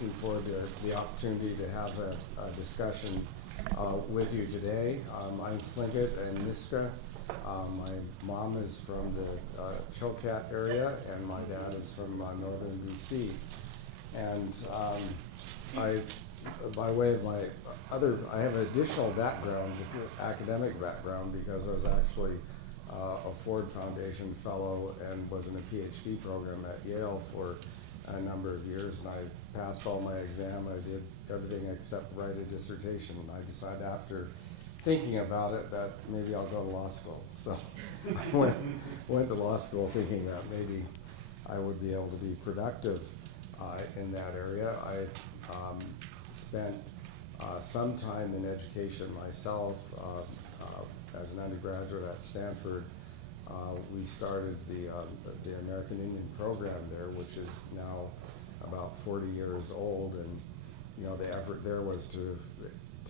looking forward to the opportunity to have a discussion with you today. I'm Tlingit and Niska. My mom is from the Chilkat area, and my dad is from northern BC. And by way of my I have an additional background, academic background, because I was actually a Ford Foundation fellow and was in a PhD program at Yale for a number of years, and I passed all my exam. I did everything except write a dissertation. I decided after thinking about it that maybe I'll go to law school. So I went to law school thinking that maybe I would be able to be productive in that area. I spent some time in education myself. As an undergraduate at Stanford, we started the American Indian program there, which is now about 40 years old, and the effort there was to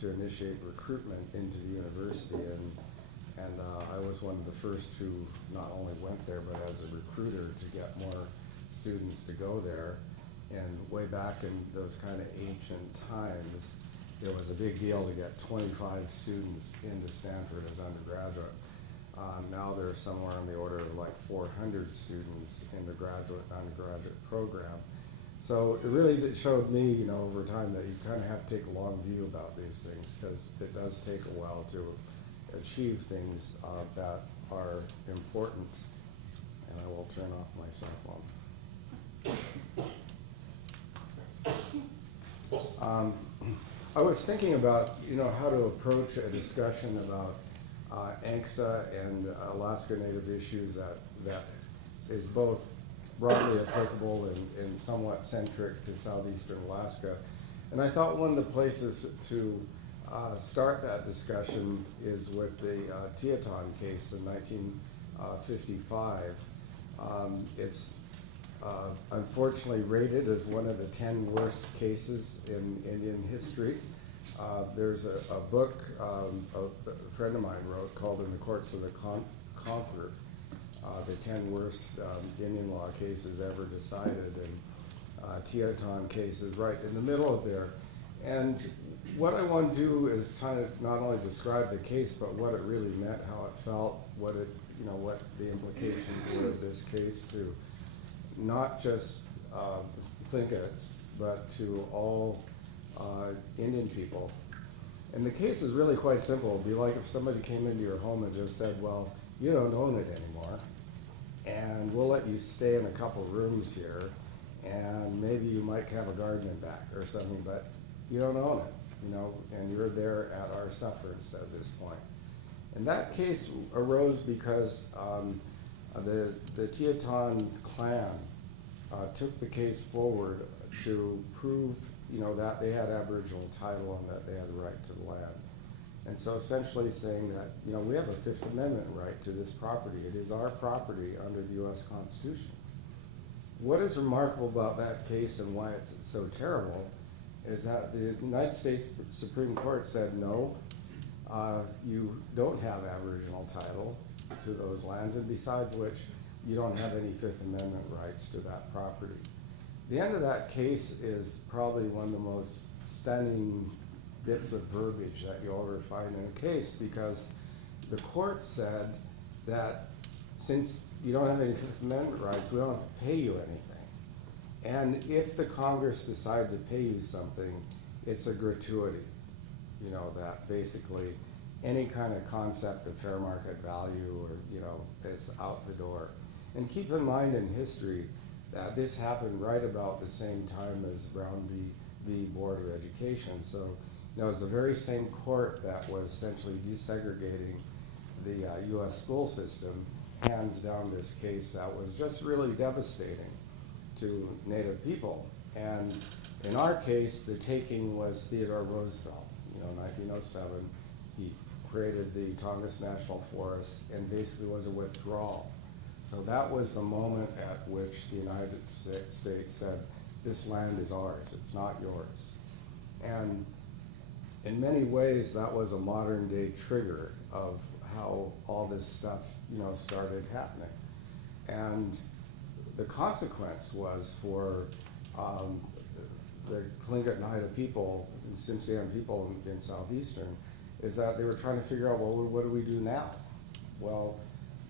initiate recruitment into the university, and I was one of the first who not only went there but as a recruiter to get more students to go there. And way back in those kind of ancient times, it was a big deal to get 25 students into Stanford as undergraduate. Now there's somewhere on the order of like 400 students in the undergraduate program. So it really showed me, over time that you kind of have to take a long view about these things, because it does take a while to achieve things that are important. And I will turn off my cell phone. I was thinking about, how to approach a discussion about ANCSA and Alaska Native issues that is both broadly applicable and somewhat centric to southeastern Alaska. And I thought one of the places to start that discussion is with the Teton case in 1955. It's unfortunately rated as one of the 10 worst cases in Indian history. There's a book a friend of mine wrote called In the Courts of the Conquered, the 10 worst Indian law cases ever decided, and Teton case is right in the middle of there. And what I want to do is try to not only describe the case, but what it really meant, how it felt, what the implications were of this case to not just Tlingits, but to all Indian people. And the case is really quite simple. It'd be like if somebody came into your home and just said, well, you don't own it anymore, and we'll let you stay in a couple rooms here, and maybe you might have a garden in back or something, but you don't own it, and you're there at our sufferance at this point. And that case arose because the Teton clan took the case forward to prove, that they had Aboriginal title and that they had a right to the land. And so essentially saying that, we have a Fifth Amendment right to this property. It is our property under the US Constitution. What is remarkable about that case and why it's so terrible is that the United States Supreme Court said, no, you don't have Aboriginal title to those lands, and besides which, you don't have any Fifth Amendment rights to that property. The end of that case is probably one of the most stunning bits of verbiage that you'll ever find in a case, because the court said that since you don't have any Fifth Amendment rights, we don't have to pay you anything. And if the Congress decide to pay you something, it's a gratuity. That basically any kind of concept of fair market value or, is out the door. And keep in mind in history that this happened right about the same time as Brown v. Board of Education. So, it's the very same court that was essentially desegregating the US school system, hands down this case that was just really devastating to Native people. And in our case, the taking was Theodore Roosevelt. 1907, he created the Tongass National Forest and basically was a withdrawal. So that was the moment at which the United States said, this land is ours, it's not yours. And in many ways, that was a modern day trigger of how all this stuff, started happening. And the consequence was for the Tlingit and Haida people, and Tsimshian people in southeastern, is that they were trying to figure out, well, what do we do now? Well,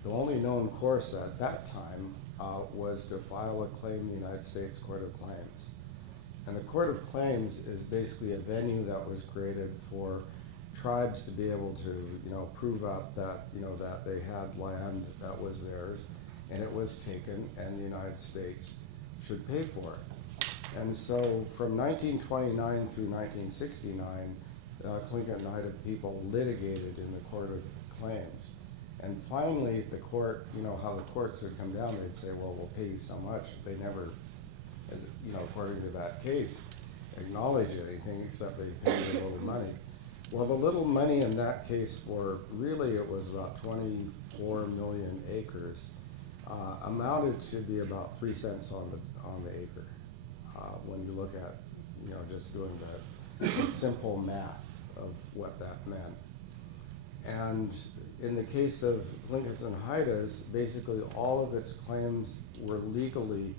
the only known course at that time was to file a claim in the United States Court of Claims. And the Court of Claims is basically a venue that was created for tribes to be able to, prove up that, that they had land that was theirs, and it was taken, and the United States should pay for it. And so from 1929 through 1969, Tlingit and Haida people litigated in the Court of Claims. And finally, the court, how the courts would come down, they'd say, well, we'll pay you so much. They never, according to that case, acknowledged anything except they paid a little money. Well, the little money in that case for, really it was about 24 million acres, amounted to be about 3 cents on the acre. When you look at, just doing the simple math of what that meant. And in the case of Tlingits and Haidas, basically all of its claims were legally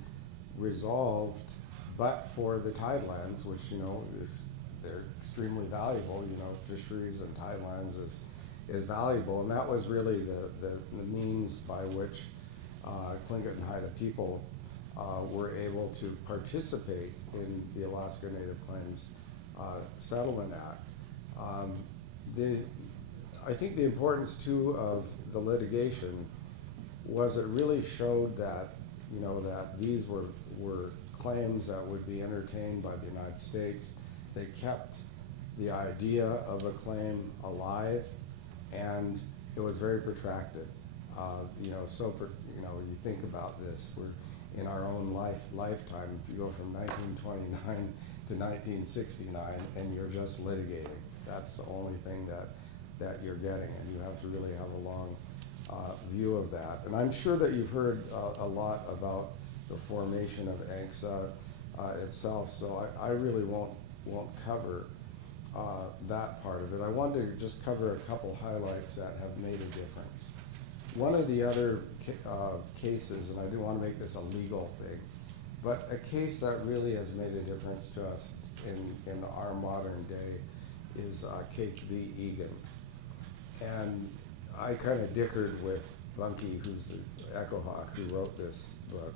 resolved, but for the tidelands, which, they're extremely valuable, fisheries and tidelands is valuable, and that was really the means by which Tlingit and Haida people were able to participate in the Alaska Native Claims Settlement Act. I think the importance too of the litigation was it really showed that, that these were claims that would be entertained by the United States. They kept the idea of a claim alive, and it was very protracted. You think about this, we're in our own lifetime, if you go from 1929 to 1969 and you're just litigating, that's the only thing that you're getting, and you have to really have a long view of that. And I'm sure that you've heard a lot about the formation of ANCSA itself, so I really won't cover that part of it. I wanted to just cover a couple highlights that have made a difference. One of the other cases, and I do want to make this a legal thing, but a case that really has made a difference to us in our modern day is Cake v. Egan. And I kind of dickered with Bunky, who's the Echo Hawk, who wrote this book.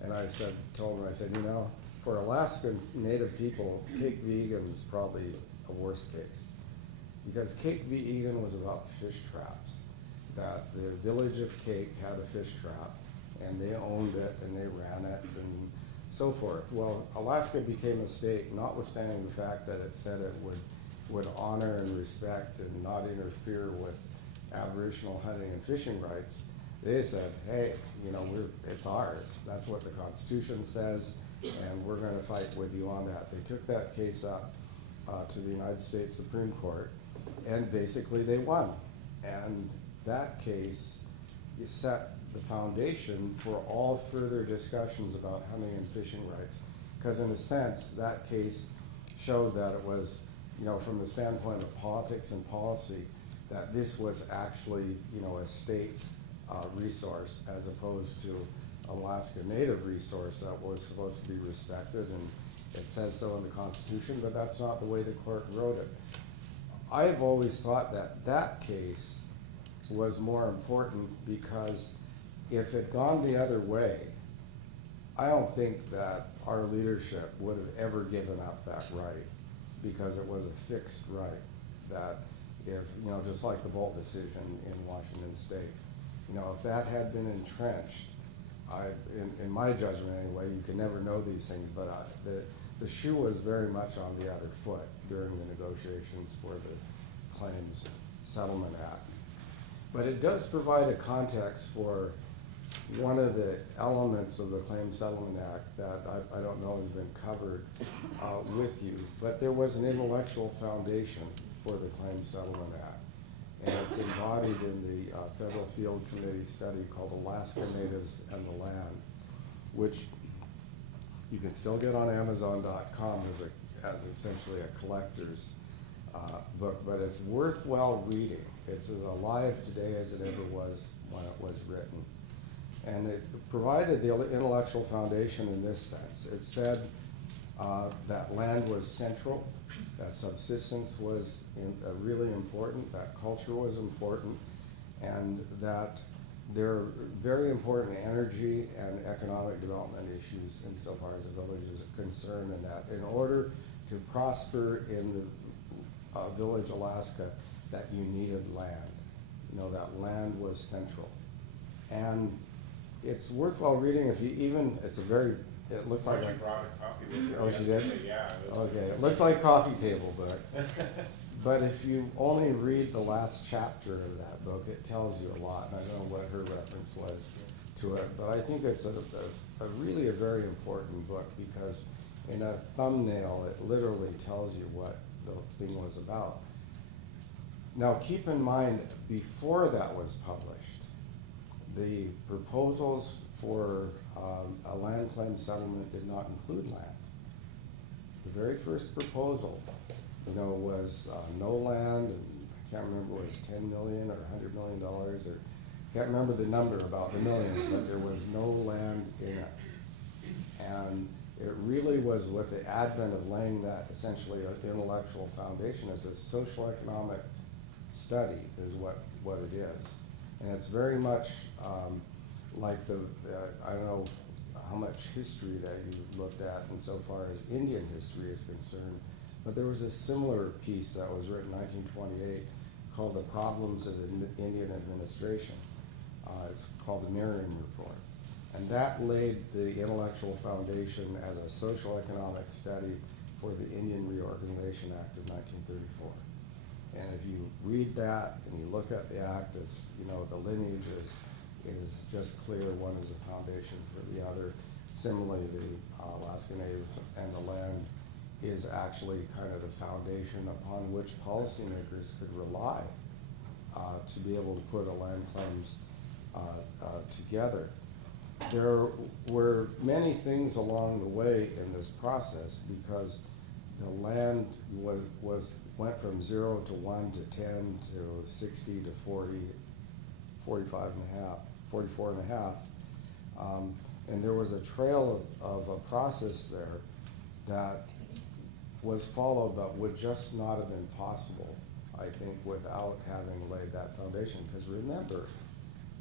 And I told him, for Alaskan Native people, Cake v. Egan is probably a worse case. Because Cake v. Egan was about the fish traps. That the village of Cake had a fish trap, and they owned it, and they ran it, and so forth. Well, Alaska became a state, notwithstanding the fact that it said it would honor and respect and not interfere with Aboriginal hunting and fishing rights. They said, hey, it's ours. That's what the Constitution says, and we're going to fight with you on that. They took that case up to the United States Supreme Court, and basically they won. And that case set the foundation for all further discussions about hunting and fishing rights. Because in a sense, that case showed that it was, from the standpoint of politics and policy, that this was actually, a state resource as opposed to Alaska Native resource that was supposed to be respected, and it says so in the Constitution, but that's not the way the court wrote it. I've always thought that case was more important because if it gone the other way, I don't think that our leadership would have ever given up that right, because it was a fixed right that if, just like the Bolt decision in Washington State, if that had been entrenched, in my judgment anyway, you can never know these things, but the shoe was very much on the other foot during the negotiations for the Claims Settlement Act. But it does provide a context for one of the elements of the Claims Settlement Act that I don't know has been covered with you, but there was an intellectual foundation for the Claims Settlement Act. And it's embodied in the Federal Field Committee study called Alaska Natives and the Land, which you can still get on Amazon.com as essentially a collector's book, but it's worthwhile reading. It's as alive today as it ever was when it was written. And it provided the intellectual foundation in this sense. It said that land was central, that subsistence was really important, that culture was important, and that there are very important energy and economic development issues insofar as the village is concerned, and that in order to prosper in the village Alaska, that you needed land. You know, that land was central. And it's worthwhile reading if you even, it's a very, it looks like She brought a copy with her. Oh, she did? Yeah. Okay, it looks like coffee table book. But if you only read the last chapter of that book, it tells you a lot. And I don't know what her reference was to it, but I think it's really a very important book, because in a thumbnail, it literally tells you what the thing was about. Now, keep in mind, before that was published, the proposals for a land claim settlement did not include land. The very first proposal, you know, was no land, and I can't remember, it was 10 million or $100 million, or I can't remember the number about the millions, but there was no land in it. And it really was with the advent of laying that essentially an intellectual foundation as a social economic study is what it is. And it's very much like I don't know how much history that you looked at insofar as Indian history is concerned, but there was a similar piece that was written in 1928 called The Problems of Indian Administration. It's called the Merriam Report. And that laid the intellectual foundation as a social economic study for the Indian Reorganization Act of 1934. And if you read that and you look at the act, it's, you know, the lineage is just clear. One is a foundation for the other. Similarly, the Alaska Native and the land is actually kind of the foundation upon which policymakers could rely to be able to put a land claims together. There were many things along the way in this process, because the land went from 0 to 1 to 10 to 60 to 40, 45 and a half, 44 and a half. And there was a trail of a process there that was followed, but would just not have been possible, I think, without having laid that foundation. Because remember,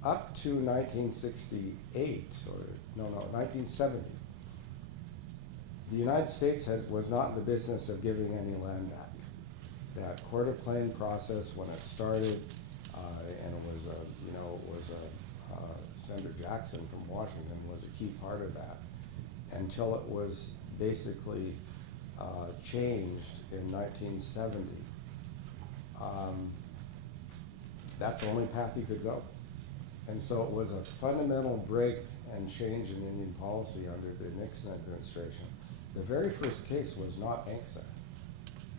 up to 1968, or no, 1970, the United States was not in the business of giving any land back. That court of claim process, when it started, and it was Senator Jackson from Washington was a key part of that, until it was basically changed in 1970. That's the only path you could go. And so it was a fundamental break and change in Indian policy under the Nixon administration. The very first case was not ANCSA.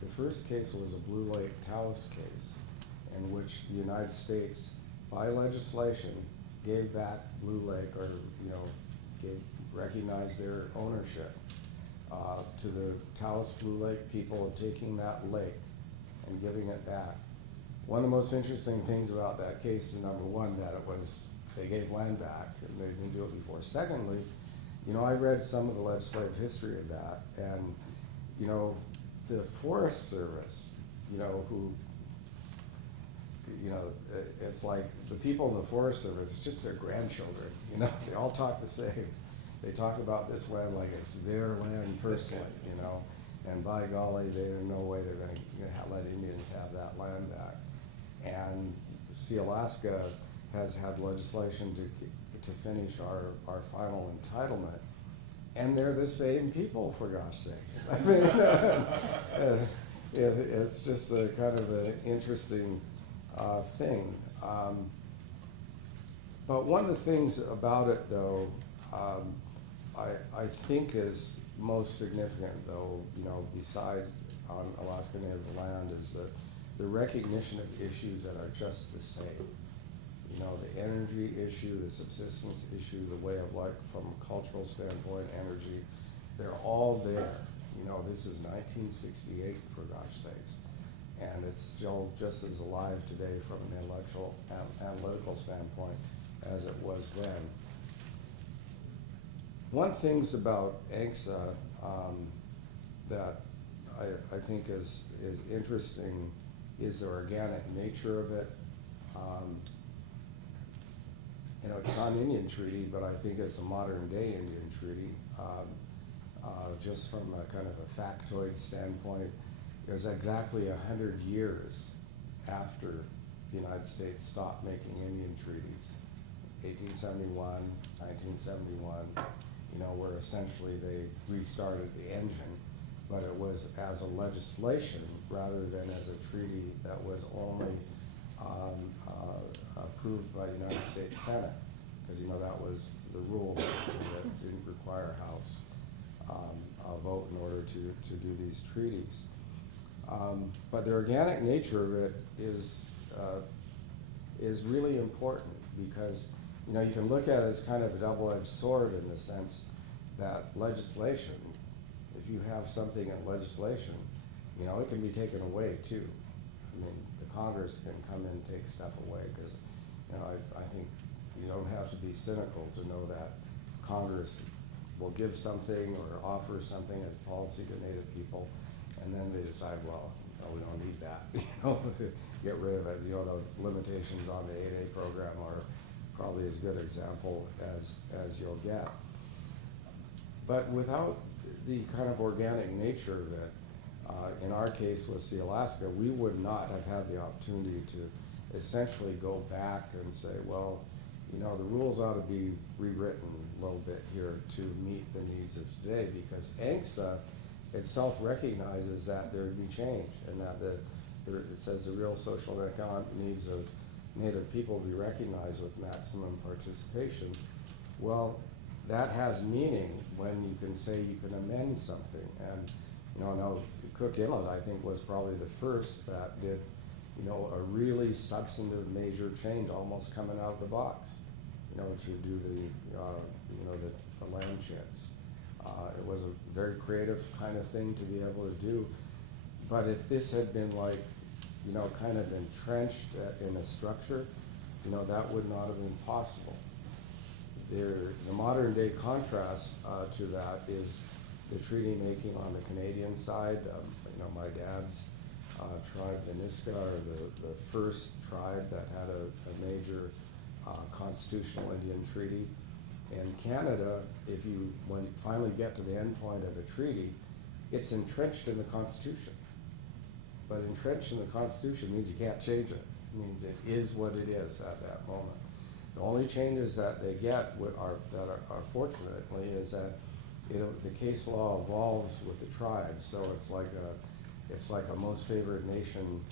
The first case was a Blue Lake Taos case, in which the United States, by legislation, gave back Blue Lake, or recognized their ownership to the Taos Blue Lake people of taking that lake and giving it back. One of the most interesting things about that case is, number one, that they gave land back, and they didn't do it before. Secondly, I read some of the legislative history of that, and the Forest Service, it's like the people in the Forest Service, it's just their grandchildren, they all talk the same. They talk about this land like it's their land personally, and by golly, there's no way they're going to let Indians have that land back. And Alaska has had legislation to finish our final entitlement, and they're the same people, for gosh sakes. I mean, it's just a kind of an interesting thing. But one of the things about it, though, I think is most significant, though, besides on Alaska Native land, is the recognition of issues that are just the same. The energy issue, the subsistence issue, the way of life from a cultural standpoint, energy, they're all there. This is 1968, for gosh sakes. And it's still just as alive today from an intellectual, analytical standpoint as it was then. One thing's about ANCSA, that I think is interesting is the organic nature of it. You know, it's not an Indian treaty, but I think it's a modern day Indian treaty. Just from a kind of a factoid standpoint, it was exactly 100 years after the United States stopped making Indian treaties. 1871, 1971, you know, where essentially they restarted the engine, but it was as a legislation rather than as a treaty that was only approved by the United States Senate, because, you know, that was the rule that didn't require House a vote in order to do these treaties. But the organic nature of it is really important because, you know, you can look at it as kind of a double-edged sword in the sense that legislation, if you have something in legislation, you know, it can be taken away too. I mean, the Congress can come in and take stuff away because, you know, I think you don't have to be cynical to know that Congress will give something or offer something as policy to Native people, and then they decide, well, no, we don't need that, you know, get rid of it. You know, the limitations on the 8A program are probably as good an example as you'll get. But without the kind of organic nature of it, in our case with Sea Alaska, we would not have had the opportunity to essentially go back and say, well, you know, the rules ought to be rewritten a little bit here to meet the needs of today, because ANCSA itself recognizes that there would be change, and that it says the real social and economic needs of Native people be recognized with maximum participation. Well, that has meaning when you can say you can amend something. And, you know, now Cook Inlet, I think, was probably the first that did, you know, a really substantive major change almost coming out of the box, you know, to do the, you know, the land sheds. It was a very creative kind of thing to be able to do. But if this had been like, you know, kind of entrenched in a structure, you know, that would not have been possible. The modern day contrast to that is the treaty making on the Canadian side. You know, my dad's tribe, the Niska, are the first tribe that had a major constitutional Indian treaty. In Canada, when you finally get to the end point of a treaty, it's entrenched in the Constitution. But entrenched in the Constitution means you can't change it. It means it is what it is at that moment. The only changes that they get are fortunately is that, you know, the case law evolves with the tribes, so it's like a most favored nation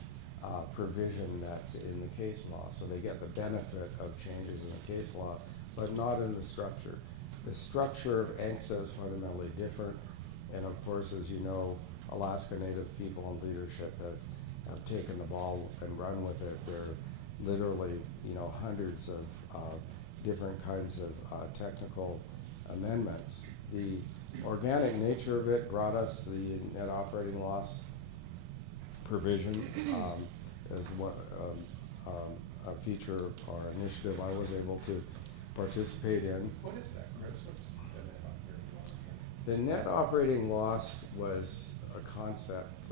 provision that's in the case law. So they get the benefit of changes in the case law, but not in the structure. The structure of ANCSA is fundamentally different, and of course, as you know, Alaska Native people and leadership have taken the ball and run with it. There are literally, you know, hundreds of different kinds of technical amendments. The organic nature of it brought us the net operating loss provision as what a feature or initiative I was able to participate in. What is that, Chris? What's The the net operating loss? net operating loss was a concept,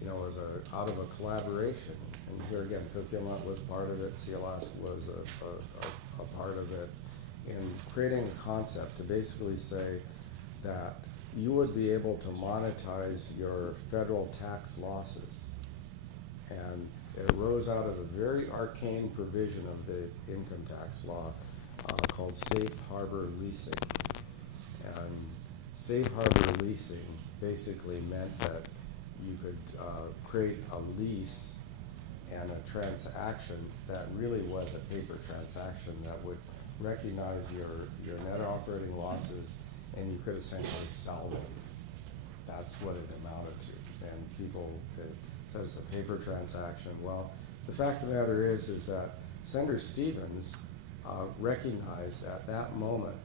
you know, out of a collaboration. And here again, Cook Inlet was part of it, Sea Alaska was a part of it, in creating a concept to basically say that you would be able to monetize your federal tax losses. And it arose out of a very arcane provision of the income tax law called safe harbor leasing. And safe harbor leasing basically meant that you could create a lease and a transaction that really was a paper transaction that would recognize your net operating losses, and you could essentially sell them. That's what it amounted to. And people said it's a paper transaction. Well, the fact of the matter is that Senator Stevens recognized at that moment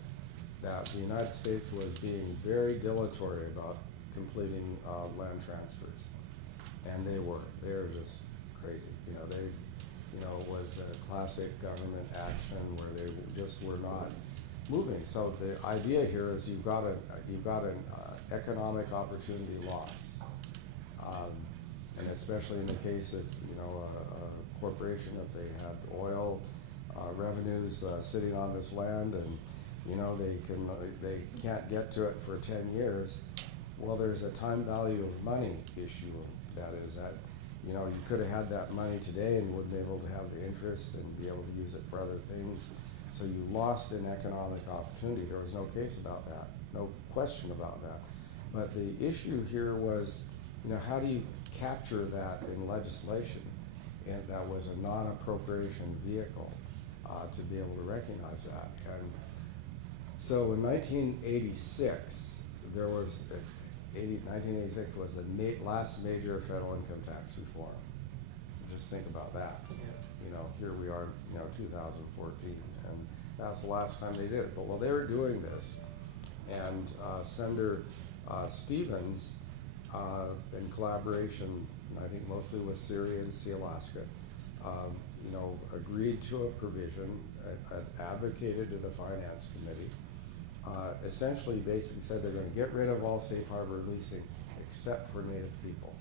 that the United States was being very dilatory about completing land transfers, and they were just crazy. You know, it was a classic government action where they just were not moving. So the idea here is you've got an economic opportunity loss. And especially in the case of, a corporation, if they had oil revenues sitting on this land and, they can't get to it for 10 years, well, there's a time value of money issue. That is that, you could have had that money today and wouldn't be able to have the interest and be able to use it for other things. So you lost an economic opportunity. There was no case about that, no question about that. But the issue here was, how do you capture that in legislation? And that was a non-appropriation vehicle to be able to recognize that. And so in 1986, there was, 1986 was the last major federal income tax reform. Just think about that. Here we are, 2014, and that's the last time they did it. But while they were doing this, and Senator Stevens, in collaboration, I think mostly with Syria and Alaska, agreed to a provision, advocated to the Finance Committee, essentially basically said they're going to get rid of all safe harbor leasing except for Native people.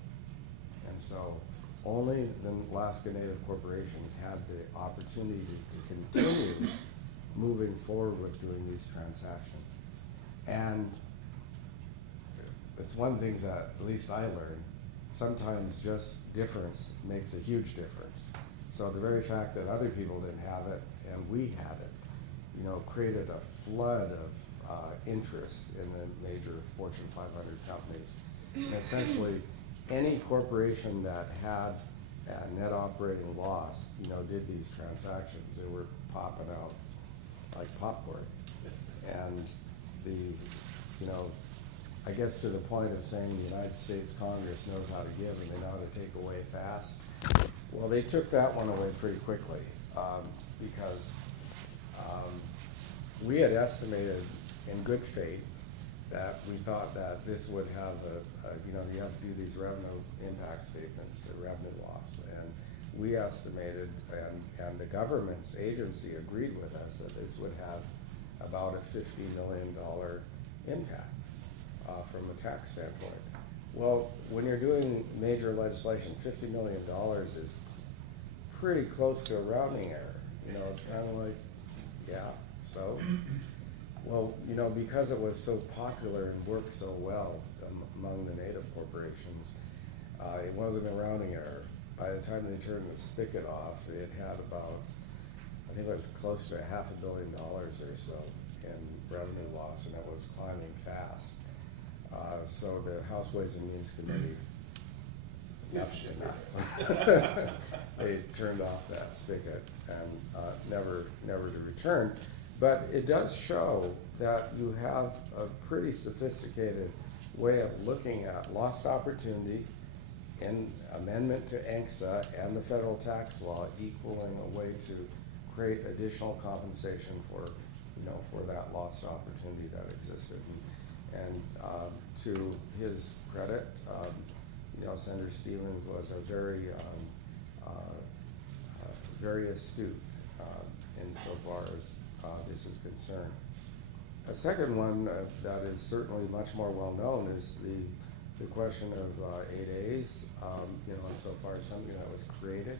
And so only the Alaska Native corporations had the opportunity to continue moving forward with doing these transactions. And it's one of the things that at least I learned, sometimes just difference makes a huge difference. So the very fact that other people didn't have it and we had it, created a flood of interest in the major Fortune 500 companies. And essentially, any corporation that had a net operating loss, did these transactions. They were popping out like popcorn. And I guess to the point of saying the United States Congress knows how to give and they know how to take away fast. Well, they took that one away pretty quickly because we had estimated in good faith that we thought that this would have you have to do these revenue impact statements, the revenue loss. And we estimated, and the government's agency agreed with us that this would have about a $50 million impact from a tax standpoint. Well, when you're doing major legislation, $50 million is pretty close to a rounding error. It's kind of like, yeah, so. Well, because it was so popular and worked so well among the Native corporations, it wasn't a rounding error. By the time they turned the spigot off, it had about, I think it was close to $500 million or so in revenue loss, and it was climbing fast. So the House Ways and Means Committee, enough's enough. They turned off that spigot and never to return. But it does show that you have a pretty sophisticated way of looking at lost opportunity in amendment to ANCSA and the federal tax law, equaling a way to create additional compensation for that lost opportunity that existed. And to his credit, Senator Stevens was a very astute insofar as this is concerned. A second one that is certainly much more well known is the question of 8As, insofar as something that was created.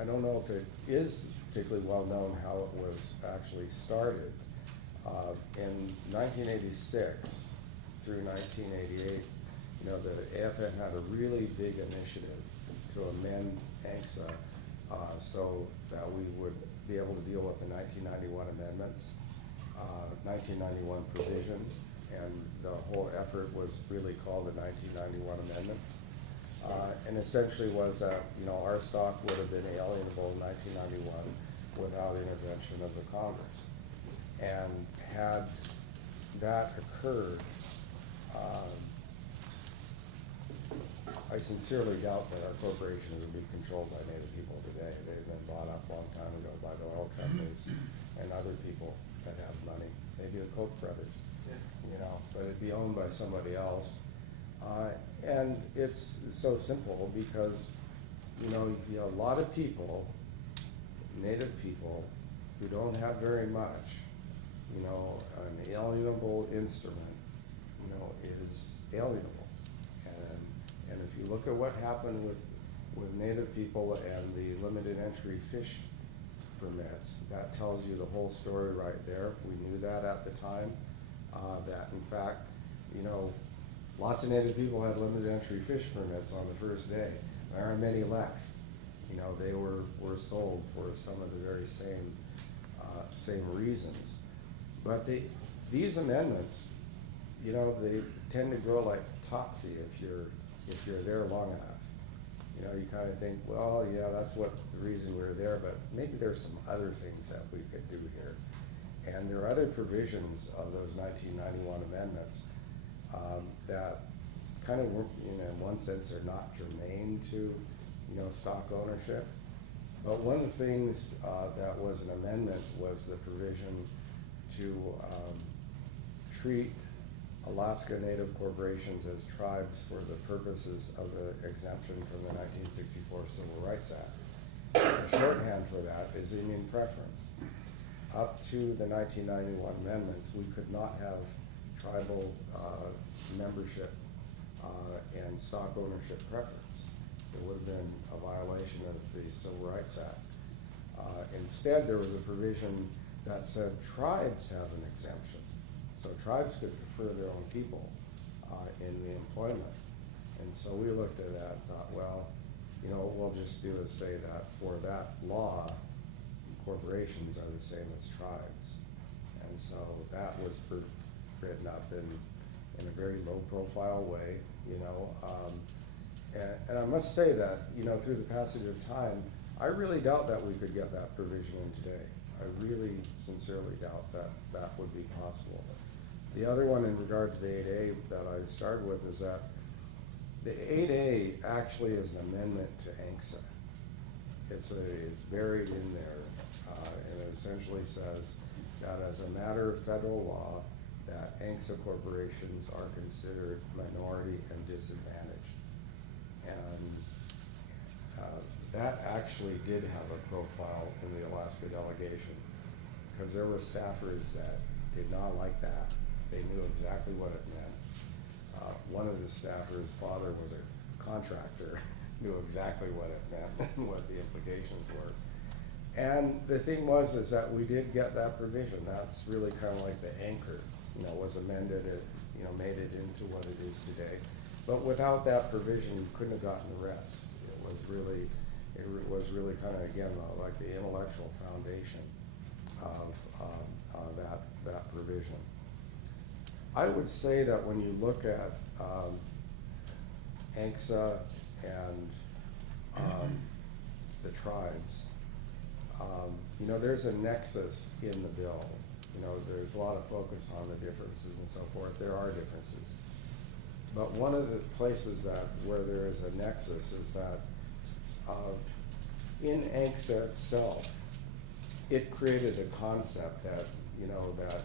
I don't know if it is particularly well known how it was actually started. In 1986 through 1988, the AFN had a really big initiative to amend ANCSA so that we would be able to deal with the 1991 amendments, 1991 provision, and the whole effort was really called the 1991 amendments. And essentially was that, our stock would have been alienable in 1991 without intervention of the Congress. And had that occurred, I sincerely doubt that our corporations would be controlled by Native people today. They've been bought up a long time ago by the oil companies and other people that have money. Maybe the Koch brothers, but it'd be owned by somebody else. And it's so simple because, you have a lot of people, Native people, who don't have very much, you know, an alienable instrument, you know, is alienable. And if you look at what happened with Native people and the limited entry fish permits, that tells you the whole story right there. We knew that at the time, that in fact, you know, lots of Native people had limited entry fish permits on the first day. There aren't many left. You know, they were sold for some of the very same reasons. But these amendments, you know, they tend to grow like topsy if you're there long enough. You know, you kind of think, well, yeah, that's what the reason we're there, but maybe there's some other things that we could do here. And there are other provisions of those 1991 amendments that kind of, in one sense, are not germane to, you know, stock ownership. But one of the things that was an amendment was the provision to treat Alaska Native corporations as tribes for the purposes of the exemption from the 1964 Civil Rights Act. The shorthand for that is Indian preference. Up to the 1991 amendments, we could not have tribal membership and stock ownership preference. It would have been a violation of the Civil Rights Act. Instead, there was a provision that said tribes have an exemption. So tribes could prefer their own people in the employment. And so we looked at that and thought, well, you know, what we'll just do is say that for that law, corporations are the same as tribes. And so that was written up in a very low profile way, you know. And I must say that, you know, through the passage of time, I really doubt that we could get that provision in today. I really sincerely doubt that that would be possible. The other one in regard to the 8A that I started with is that the 8A actually is an amendment to ANCSA. It's buried in there, and it essentially says that as a matter of federal law, that ANCSA corporations are considered minority and disadvantaged. And that actually did have a profile in the Alaska delegation, because there were staffers that did not like that. They knew exactly what it meant. One of the staffers' father was a contractor, knew exactly what it meant and what the implications were. And the thing was is that we did get that provision. That's really kind of like the anchor, you know, was amended, it, you know, made it into what it is today. But without that provision, you couldn't have gotten the rest. It was really kind of, again, like the intellectual foundation of that provision. I would say that when you look at ANCSA and the tribes, you know, there's a nexus in the bill. You know, there's a lot of focus on the differences and so forth. There are differences. But one of the places where there is a nexus is that in ANCSA itself, it created a concept that, you know, that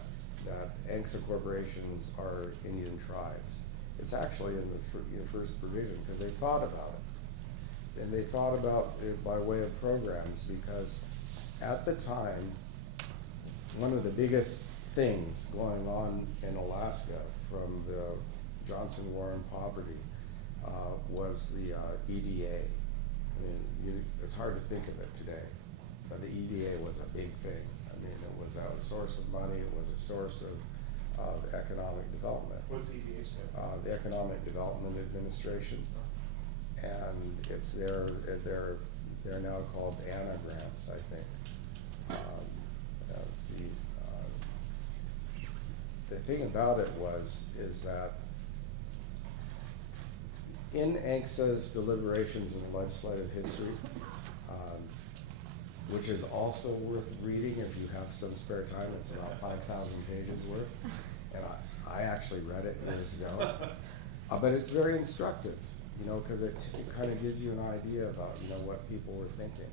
ANCSA corporations are Indian tribes. It's actually in the first provision because they thought about it. And they thought about it by way of programs because at the time, one of the biggest things going on in Alaska from the Johnson War and poverty was the EDA. I mean, it's hard to think of it today, but the EDA was a big thing. I mean, it was a source of money, it was a source of economic development. What's EDA stand? The Economic Development Administration. And it's they're now called ANA grants, I think. The thing about it is that in ANCSA's deliberations in the legislative history, which is also worth reading if you have some spare time, it's about 5,000 pages worth, and I actually read it years ago, but it's very instructive, you know, because it kind of gives you an idea about, you know, what people were thinking.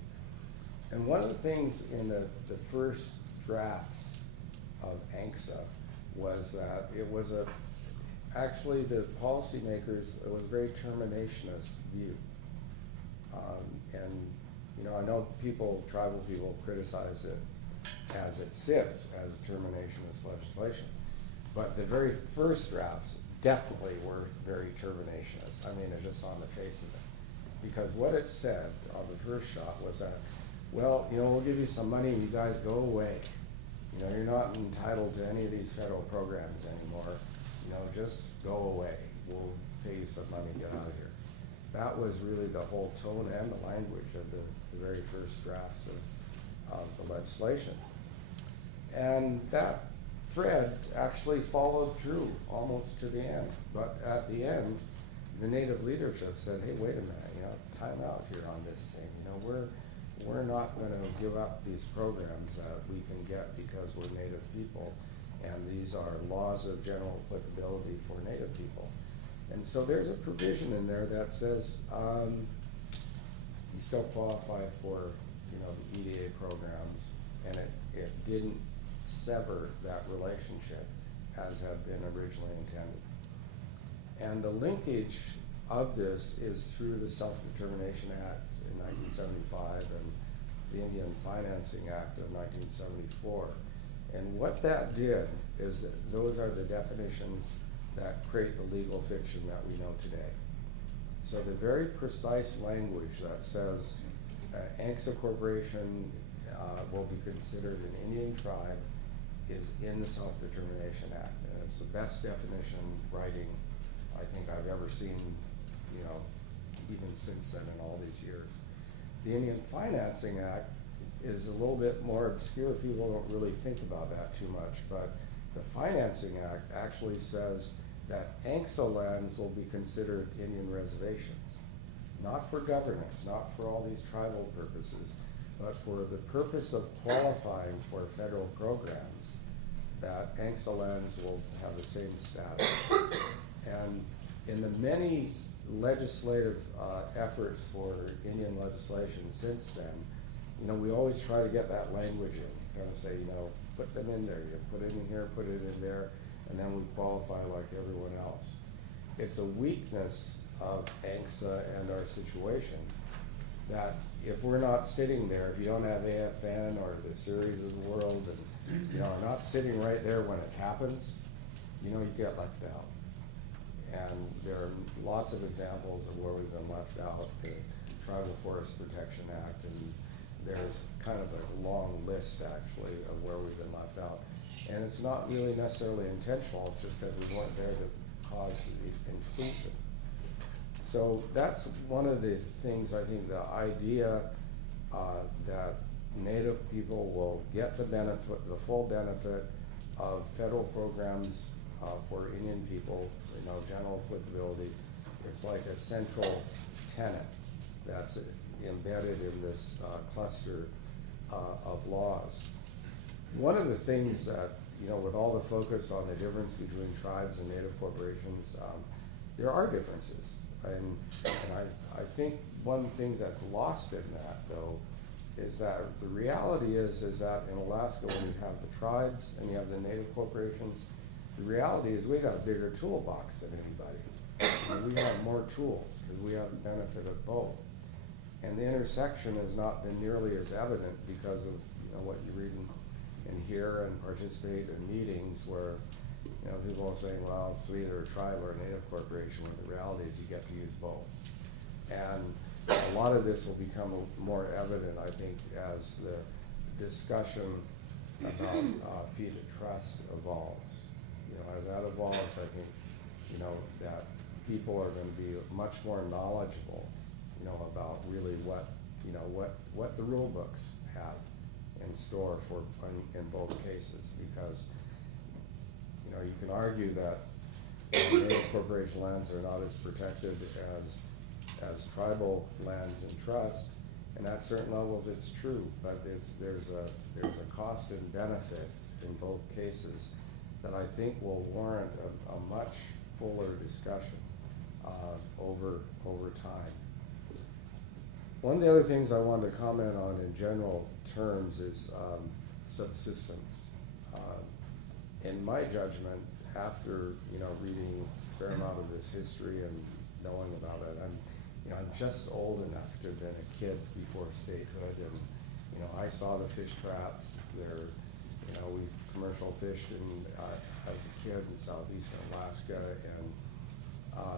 And one of the things in the first drafts of ANCSA was that it was actually the policymakers, it was a very terminationist view. And, you know, I know tribal people criticize it as it sits as terminationist legislation. But the very first drafts definitely were very terminationist. I mean, it's just on the face of it. Because what it said on the first shot was that, well, we'll give you some money and you guys go away. You're not entitled to any of these federal programs anymore. Just go away. We'll pay you some money, get out of here. That was really the whole tone and the language of the very first drafts of the legislation. And that thread actually followed through almost to the end. But at the end, the Native leadership said, hey, wait a minute, time out here on this thing. We're not going to give up these programs that we can get because we're Native people, and these are laws of general applicability for Native people. And so there's a provision in there that says you still qualify for the EDA programs, and it didn't sever that relationship as had been originally intended. And the linkage of this is through the Self-Determination Act in 1975 and the Indian Financing Act of 1974. And what that did is that those are the definitions that create the legal fiction that we know today. So the very precise language that says ANCSA Corporation will be considered an Indian tribe is in the Self-Determination Act. And it's the best definition writing I think I've ever seen, even since then in all these years. The Indian Financing Act is a little bit more obscure. People don't really think about that too much, but the Financing Act actually says that ANCSA lands will be considered Indian reservations, not for governance, not for all these tribal purposes, but for the purpose of qualifying for federal programs, that ANCSA lands will have the same status. And in the many legislative efforts for Indian legislation since then, we always try to get that language in, kind of say, put them in there, you put it in here, put it in there, and then we qualify like everyone else. It's a weakness of ANCSA and our situation that if we're not sitting there, if you don't have AFN or the Series of the World, and are not sitting right there when it happens, you get left out. And there are lots of examples of where we've been left out. The Tribal Forest Protection Act, and there's kind of a long list actually of where we've been left out. And it's not really necessarily intentional, it's just because we weren't there to cause the inclusion. So that's one of the things, I think, the idea that Native people will get the benefit, the full benefit of federal programs for Indian people, general applicability. It's like a central tenet that's embedded in this cluster of laws. One of the things that, with all the focus on the difference between tribes and Native corporations, there are differences. And I think one of the things that's lost in that, though, is that the reality is that in Alaska, when you have the tribes and you have the Native corporations, the reality is we got a bigger toolbox than anybody. We have more tools because we have the benefit of both. And the intersection has not been nearly as evident because of what you read and hear and participate in meetings where people are saying, well, it's either a tribe or a Native corporation, when the reality is you get to use both. And a lot of this will become more evident, I think, as the discussion about fee to trust evolves. As that evolves, I think, that people are going to be much more knowledgeable, about really what the rule books have in store for in both cases, because you can argue that Native corporation lands are not as protected as tribal lands in trust, and at certain levels it's true, but there's a cost and benefit in both cases that I think will warrant a much fuller discussion over time. One of the other things I wanted to comment on in general terms is subsistence. In my judgment, after reading a fair amount of this history and knowing about it, I'm just old enough to have been a kid before statehood, and I saw the fish traps. They're, we've commercial fished as a kid in southeastern Alaska, and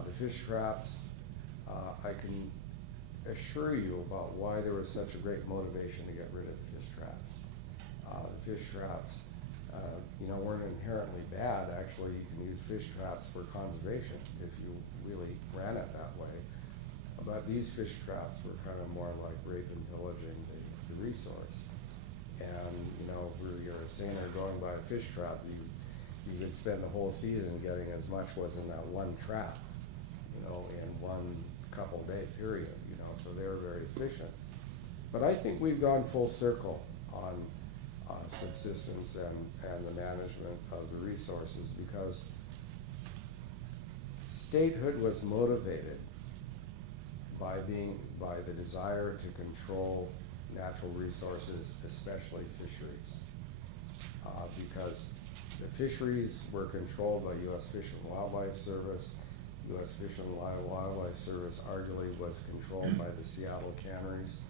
the fish traps, I can assure you about why there was such a great motivation to get rid of the fish traps. The fish traps, weren't inherently bad. Actually, you can use fish traps for conservation if you really ran it that way. But these fish traps were kind of more like rape and pillaging the resource. And, if you're a seiner going by a fish trap, you could spend the whole season getting as much was in that one trap, in one couple day period, so they were very efficient. But I think we've gone full circle on subsistence and the management of the resources, because statehood was motivated by the desire to control natural resources, especially fisheries, because the fisheries were controlled by U.S. Fish and Wildlife Service. U.S. Fish and Wildlife Service arguably was controlled by the Seattle canneries,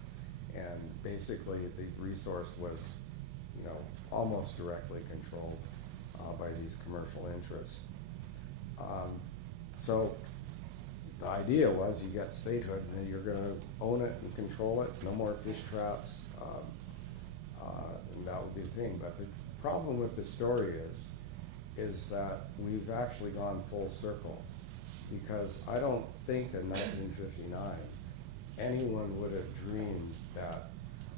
and basically the resource was, almost directly controlled by these commercial interests. So the idea was you get statehood and then you're gonna own it and control it, no more fish traps, and that would be the thing. But the problem with the story is that we've actually gone full circle, because I don't think in 1959 anyone would have dreamed that,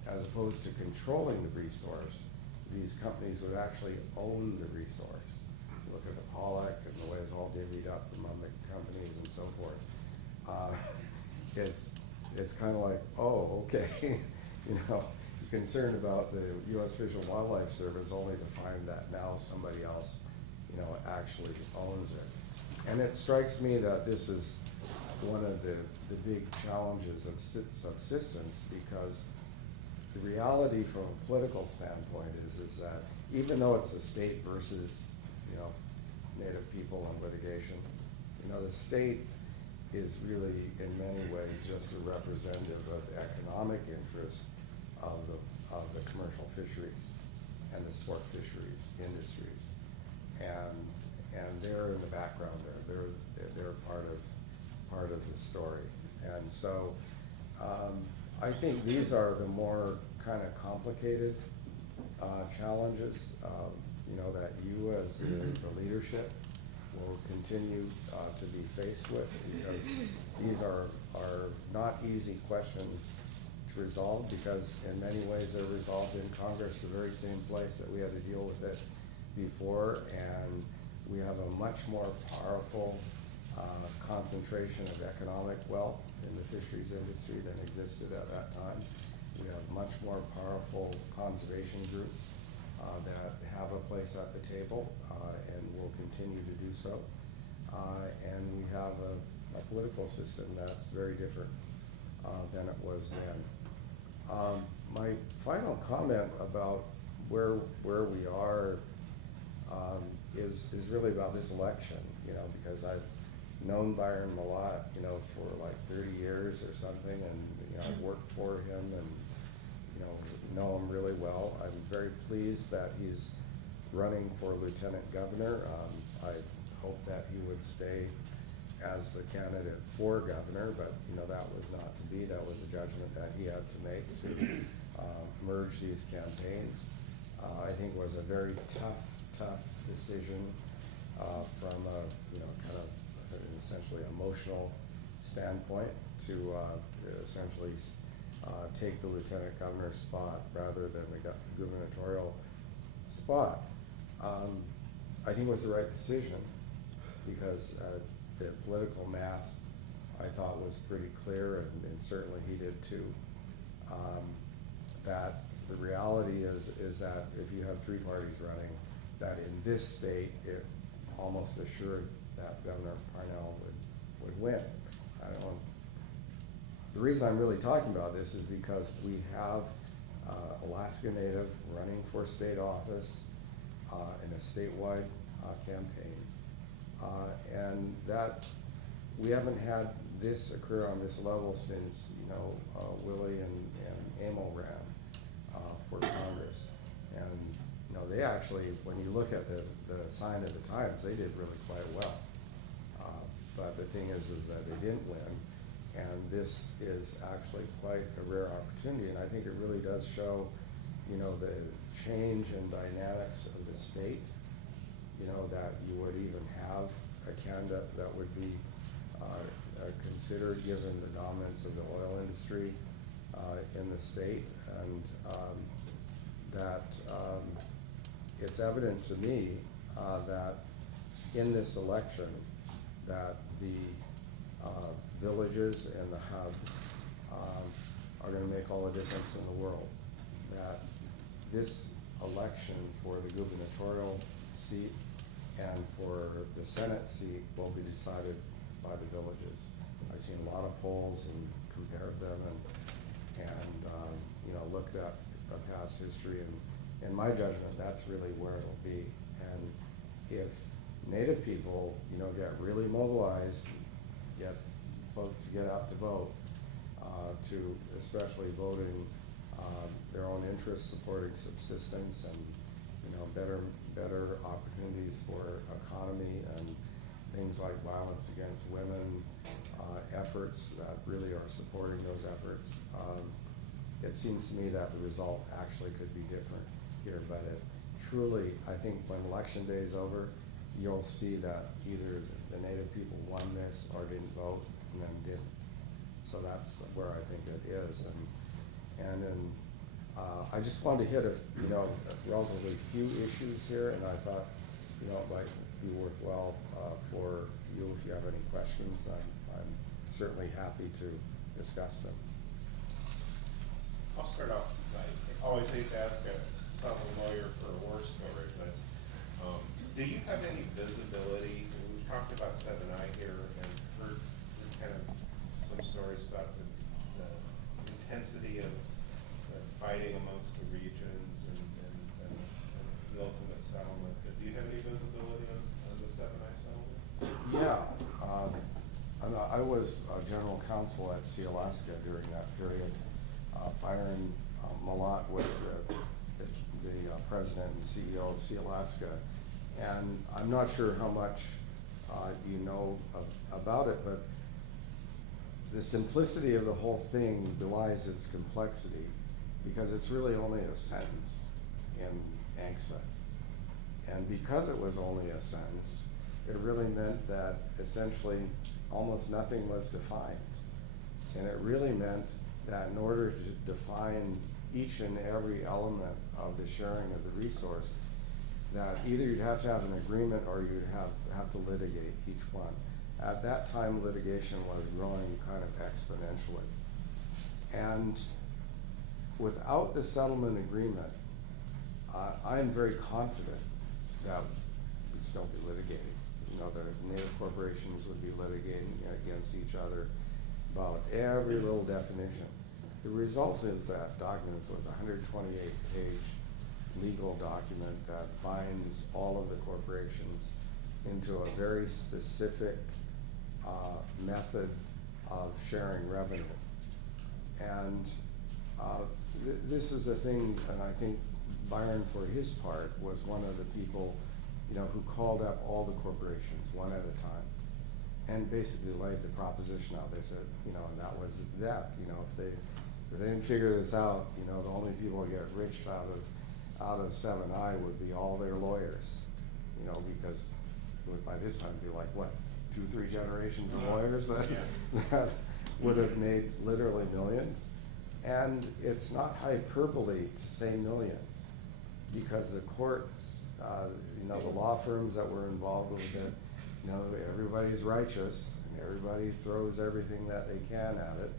as opposed to controlling the resource, these companies would actually own the resource. Look at the Pollock and the way it's all divvied up among the companies and so forth. It's kind of like, oh, okay, you're concerned about the U.S. Fish and Wildlife Service, only to find that now somebody else, actually owns it. And it strikes me that this is one of the big challenges of subsistence, because the reality from a political standpoint is that even though it's the state versus, Native people and litigation, the state is really in many ways just a representative of the economic interests of the commercial fisheries and the sport fisheries industries, and they're in the background there. They're part of the story, and so I think these are the more kind of complicated challenges, that you as the leadership will continue to be faced with, because these are not easy questions to resolve, because in many ways they're resolved in Congress, the very same place that we had to deal with it before, and we have a much more powerful concentration of economic wealth in the fisheries industry than existed at that time. We have much more powerful conservation groups that have a place at the table and will continue to do so. And we have a political system that's very different than it was then. My final comment about where we are is really about this election, because I've known Byron a lot, for like 30 years or something, and I've worked for him and know him really well. I'm very pleased that he's running for lieutenant governor. I hope that he would stay as the candidate for governor, but that was not to be. That was a judgment that he had to make to merge these campaigns. I think it was a very tough decision from a kind of an essentially emotional standpoint to essentially take the lieutenant governor spot rather than the gubernatorial spot. I think it was the right decision, because the political math, I thought, was pretty clear, and certainly he did too, that the reality is that if you have three parties running, that in this state it almost assured that Governor Parnell would win. The reason I'm really talking about this is because we have Alaska Native running for state office in a statewide campaign, and that we haven't had this occur on this level since Willie and Emil ran for Congress. And, you know, they actually, when you look at the sign of the Times, they did really quite well. But the thing is that they didn't win, and this is actually quite a rare opportunity, and I think it really does show, you know, the change in dynamics of the state, you know, that you would even have a candidate that would be considered given the dominance of the oil industry in the state, and that it's evident to me that in this election that the villages and the hubs are going to make all the difference in the world. That this election for the gubernatorial seat and for the Senate seat will be decided by the villages. I've seen a lot of polls and compared them and you know, looked at past history, and in my judgment, that's really where it'll be. And if Native people, you know, get really mobilized, get folks to get out to vote, to especially voting their own interests, supporting subsistence and, you know, better opportunities for economy and things like violence against women, efforts that really are supporting those efforts. It seems to me that the result actually could be different here, but it truly, I think when election day is over, you'll see that either the Native people won this or didn't vote and then didn't. So that's where I think it is. And then I just wanted to hit you know, relatively few issues here, and I thought, you know, it might be worthwhile for you if you have any questions. I'm certainly happy to discuss them. I'll start off. I always hate to ask a fellow lawyer for a war story, but do you have any visibility? We've talked about 7I here and heard kind of some stories about the intensity of the fighting amongst the regions and the ultimate settlement. But do you have any visibility on the 7I settlement? Yeah, and I was general counsel at Sea Alaska during that period. Byron Malott was the president and CEO of Sea Alaska, and I'm not sure how much you know about it, but the simplicity of the whole thing belies its complexity, because it's really only a sentence in ANCSA. And because it was only a sentence, it really meant that essentially almost nothing was defined. And it really meant that in order to define each and every element of the sharing of the resource, that either you'd have to have an agreement or you'd have to litigate each one. At that time, litigation was growing kind of exponentially. And without the settlement agreement, I am very confident that we'd still be litigating. You know, the Native corporations would be litigating against each other about every little definition. The result of that document was a 128-page legal document that binds all of the corporations into a very specific method of sharing revenue. And this is the thing, and I think Byron, for his part, was one of the people, you know, who called up all the corporations one at a time and basically laid the proposition out. They said, you know, and that was that. You know, if they didn't figure this out, you know, the only people who get rich out of 7I would be all their lawyers, you know, because it would by this time be like, what, 2-3 generations of lawyers that would have made literally millions. And it's not hyperbole to say millions, because the courts, you know, the law firms that were involved with it, you know, everybody's righteous and everybody throws everything that they can at it,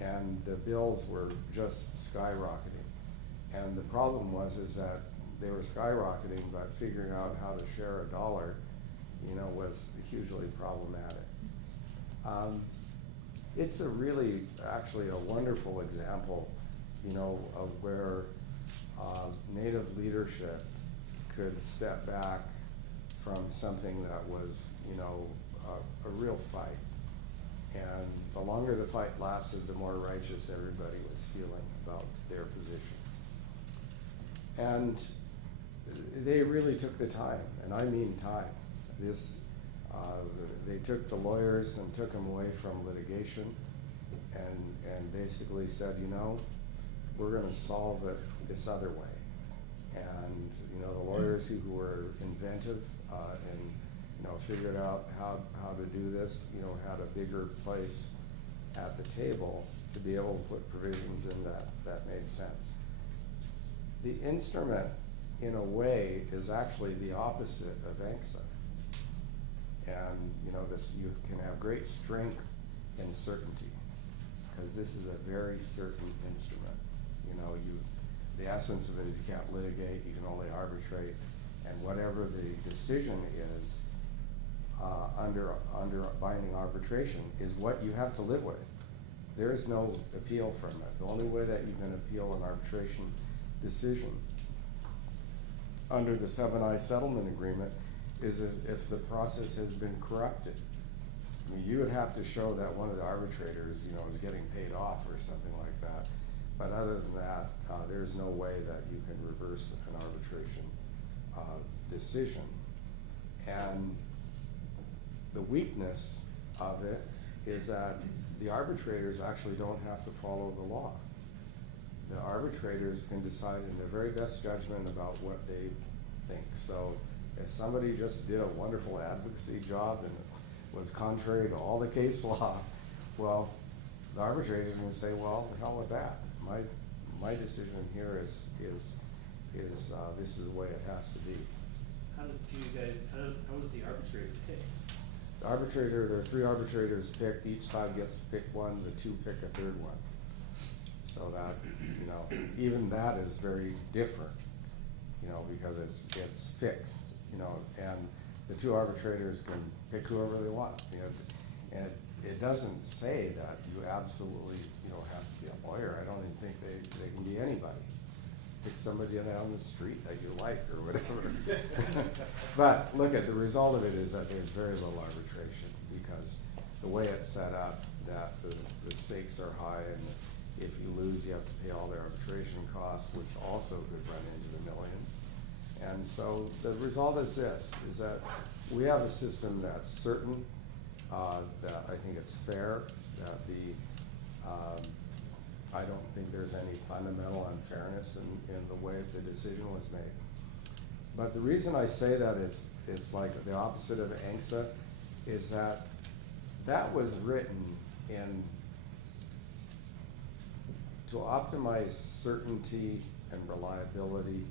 and the bills were just skyrocketing. And the problem is that they were skyrocketing, but figuring out how to share a dollar, you know, was hugely problematic. It's a really, actually a wonderful example, you know, of where Native leadership could step back from something that was, you know, a real fight. And the longer the fight lasted, the more righteous everybody was feeling about their position. And they really took the time, and I mean time. This, they took the lawyers and took them away from litigation and basically said, you know, we're gonna solve it this other way. And, you know, the lawyers who were inventive, and, you know, figured out how to do this, you know, had a bigger place at the table to be able to put provisions in that made sense. The instrument, in a way, is actually the opposite of ANCSA. And, you know, this, you can have great strength in certainty, because this is a very certain instrument. You know, the essence of it is you can't litigate, you can only arbitrate, and whatever the decision is, under binding arbitration is what you have to live with. There is no appeal from it. The only way that you can appeal an arbitration decision under the 7I settlement agreement is if the process has been corrupted. I mean, you would have to show that one of the arbitrators, you know, is getting paid off or something like that. But other than that, there's no way that you can reverse an arbitration decision. And the weakness of it is that the arbitrators actually don't have to follow the law. The arbitrators can decide in their very best judgment about what they think. So if somebody just did a wonderful advocacy job and it was contrary to all the case law, well, the arbitrator's gonna say, well, the hell with that. My decision here is this is the way it has to be. How was the arbitrator picked? The arbitrator, there are 3 arbitrators picked, each side gets to pick one, the 2 pick a third one. So that, you know, even that is very different, you know, because it's fixed, you know, and the 2 arbitrators can pick whoever they want, you know, and it doesn't say that you absolutely, you know, have to be a lawyer. I don't even think they can be anybody. Pick somebody down the street that you like or whatever. But look, at the result of it is that there's very little arbitration, because the way it's set up, that the stakes are high, and if you lose, you have to pay all the arbitration costs, which also could run into the millions. And so the result is this, is that we have a system that's certain, that I think it's fair, that I don't think there's any fundamental unfairness in the way the decision was made. But the reason I say that it's like the opposite of ANCSA is that was written in to optimize certainty and reliability.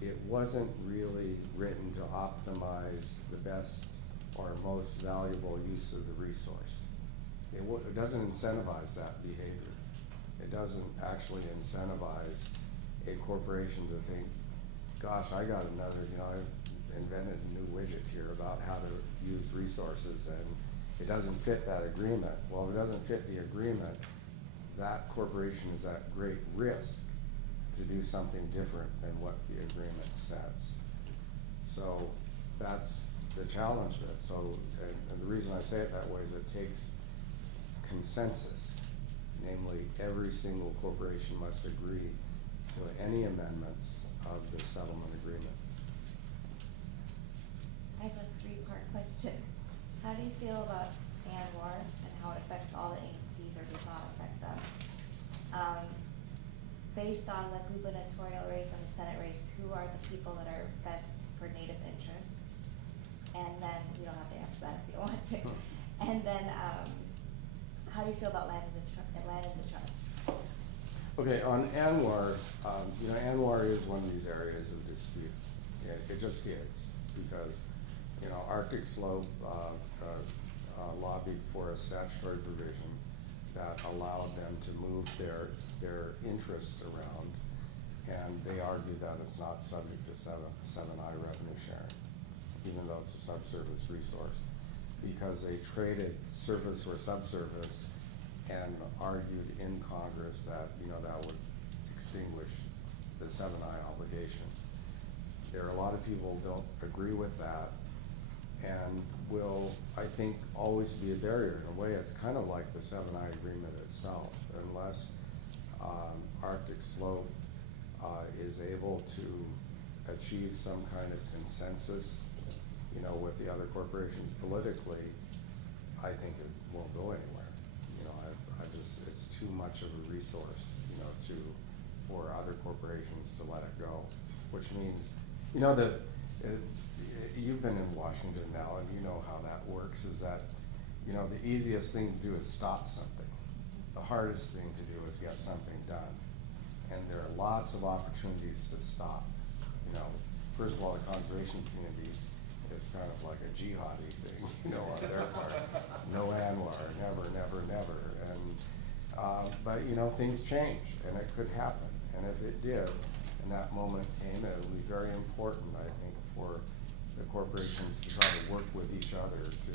It wasn't really written to optimize the best or most valuable use of the resource. It doesn't incentivize that behavior. It doesn't actually incentivize a corporation to think, gosh, I got another, you know, I've invented a new widget here about how to use resources, and it doesn't fit that agreement. Well, if it doesn't fit the agreement, that corporation is at great risk to do something different than what the agreement says. So that's the challenge of it. So, and the reason I say it that way is it takes consensus. Namely, every single corporation must agree to any amendments of the settlement agreement. I have a 3-part question. How do you feel about ANWR and how it affects all the agencies or does not affect them? Based on the gubernatorial race and the Senate race, who are the people that are best for Native interests? And then, you don't have to answer that if you don't want to. And then, how do you feel about land in the trust? Okay, on ANWR, you know, ANWR is one of these areas of dispute. It just is, because, you know, Arctic Slope lobbied for a statutory provision that allowed them to move their interests around, and they argued that it's not subject to 7I revenue sharing, even though it's a subsurface resource, because they traded surface for subsurface and argued in Congress that, you know, that would extinguish the 7I obligation. There are a lot of people who don't agree with that, and will, I think, always be a barrier. In a way, it's kind of like the 7I agreement itself, unless Arctic Slope is able to achieve some kind of consensus, you know, with the other corporations politically, I think it won't go anywhere. You know, I just, it's too much of a resource, you know, for other corporations to let it go. Which means, you know, you've been in Washington now, and you know how that works, is that, you know, the easiest thing to do is stop something. The hardest thing to do is get something done. And there are lots of opportunities to stop. You know, first of all, the conservation community is kind of like a jihadi thing, you know, on their part. No ANWR, never, never, never. And, but, you know, things change, and it could happen. And if it did, and that moment came, it would be very important, I think, for the corporations to try to work with each other to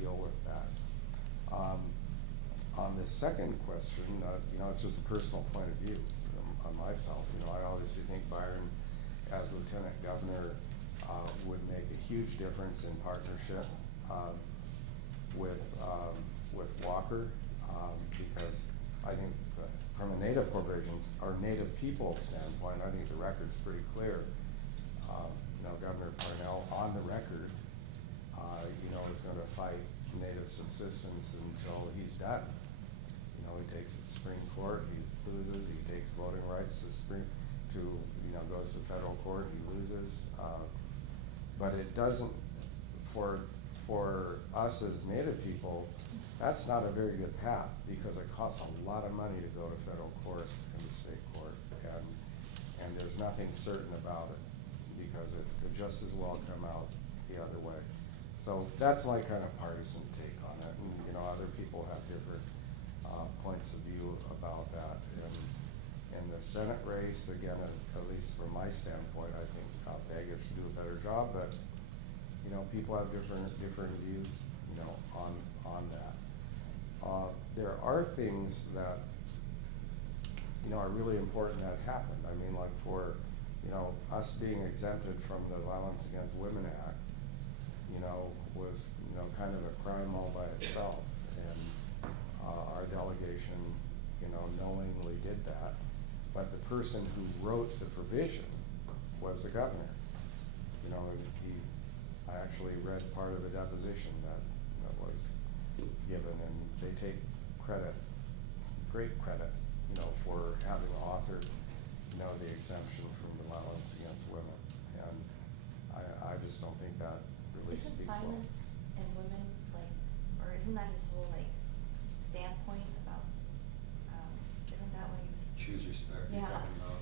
deal with that. On the second question, you know, it's just a personal point of view on myself. You know, I obviously think Byron, as Lieutenant Governor, would make a huge difference in partnership with Walker, because I think from a Native corporations or Native people standpoint, I think the record's pretty clear. You know, Governor Parnell on the record, you know, is going to fight Native subsistence until he's done. You know, he takes it to Supreme Court, he loses. He takes voting rights to you know, goes to federal court, he loses. But it doesn't, for us as Native people, that's not a very good path, because it costs a lot of money to go to federal court and the state court, and there's nothing certain about it, because it could just as well come out the other way. So that's my kind of partisan take on it, and you know, other people have different points of view about that. And in the Senate race, again, at least from my standpoint, I think Baggett should do a better job, but you know, people have different views, you know, on that. There are things that, you know, are really important that happened. I mean, like for, you know, us being exempted from the Violence Against Women Act, you know, was, you know, kind of a crime all by itself. And our delegation, you know, knowingly did that. But the person who wrote the provision was the governor. You know, I actually read part of a deposition that was given, and they take credit, great credit, you know, for having authored, you know, the exemption from the Violence Against Women. And I just don't think that really Isn't speaks well. violence and women, like, or isn't that his whole, like, standpoint about, isn't that what he was? Choose respect, you're Yeah. talking about.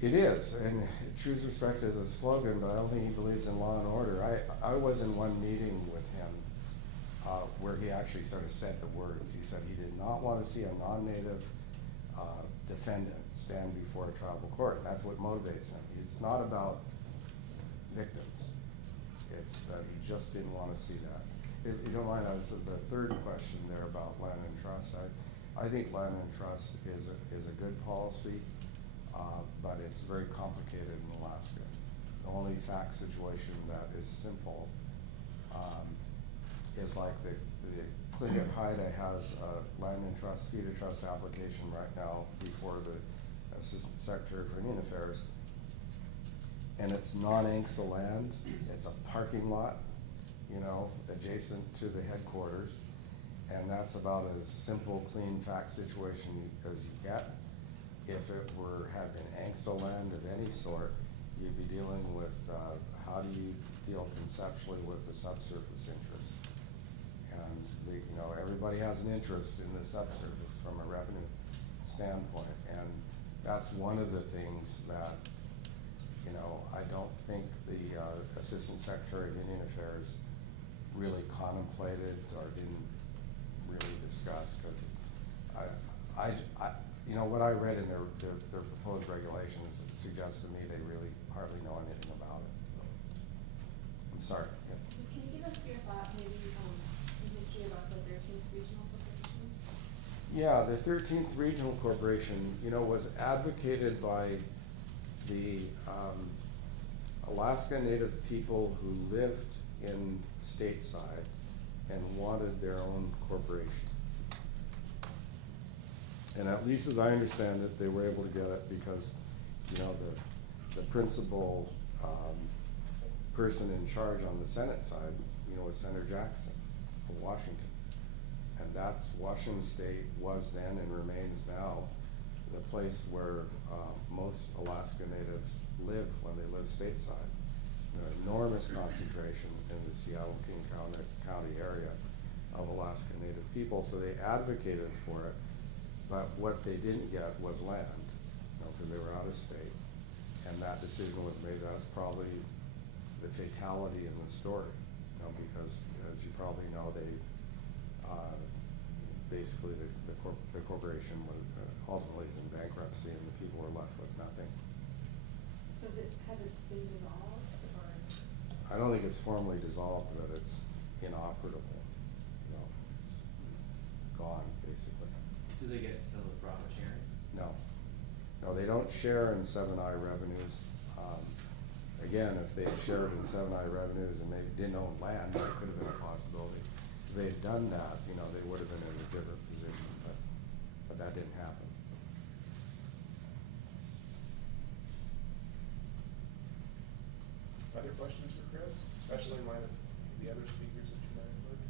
It is, and choose respect is a slogan, but I don't think he believes in law and order. I was in one meeting with him where he actually sort of said the words. He said he did not want to see a non-native defendant stand before a tribal court. That's what motivates him. It's not about victims. It's that he just didn't want to see that. If you don't mind, the third question there about land and trust. I think land and trust is a good policy, but it's very complicated in Alaska. The only fact situation that is simple is like the Clinton Haida has a land and trust, feeder trust application right now before the Assistant Secretary for Indian Affairs. And it's non-ANCSA land. It's a parking lot, you know, adjacent to the headquarters. And that's about as simple, clean fact situation as you get. If it had been ANCSA land of any sort, you'd be dealing with how do you deal conceptually with the subsurface interest. And you know, everybody has an interest in the subsurface from a revenue standpoint. And that's one of the things that, you know, I don't think the Assistant Secretary of Indian Affairs really contemplated or didn't really discuss, because I you know, what I read in their proposed regulations suggests to me they really hardly know anything about it. I'm sorry. Yeah. Can you give us your thought, maybe, some history about the 13th Regional Corporation? Yeah, the 13th Regional Corporation, you know, was advocated by the Alaska Native people who lived in stateside and wanted their own corporation. And at least as I understand it, they were able to get it because, you know, the principal, person in charge on the Senate side, you know, was Senator Jackson of Washington. And that's, Washington State was then and remains now the place where, most Alaska Natives live when they live stateside. An enormous concentration in the Seattle-King County area of Alaska Native people, so they advocated for it, but what they didn't get was land, you know, because they were out of state, and that decision was made. That's probably the fatality in the story, you know, because as you probably know, they, basically the corporation was, ultimately is in bankruptcy, and the people were left with nothing. So has it been dissolved, or? I don't think it's formally dissolved, but it's inoperable, you know, it's gone, basically. Do they get some of the profit sharing? No. No, they don't share in 7I revenues. Again, if they had shared in 7I revenues and they didn't own land, that could have been a possibility. If they had done that, you know, they would have been in a different position, but that didn't happen. Other questions for Chris, especially in light of the other speakers that you might have heard?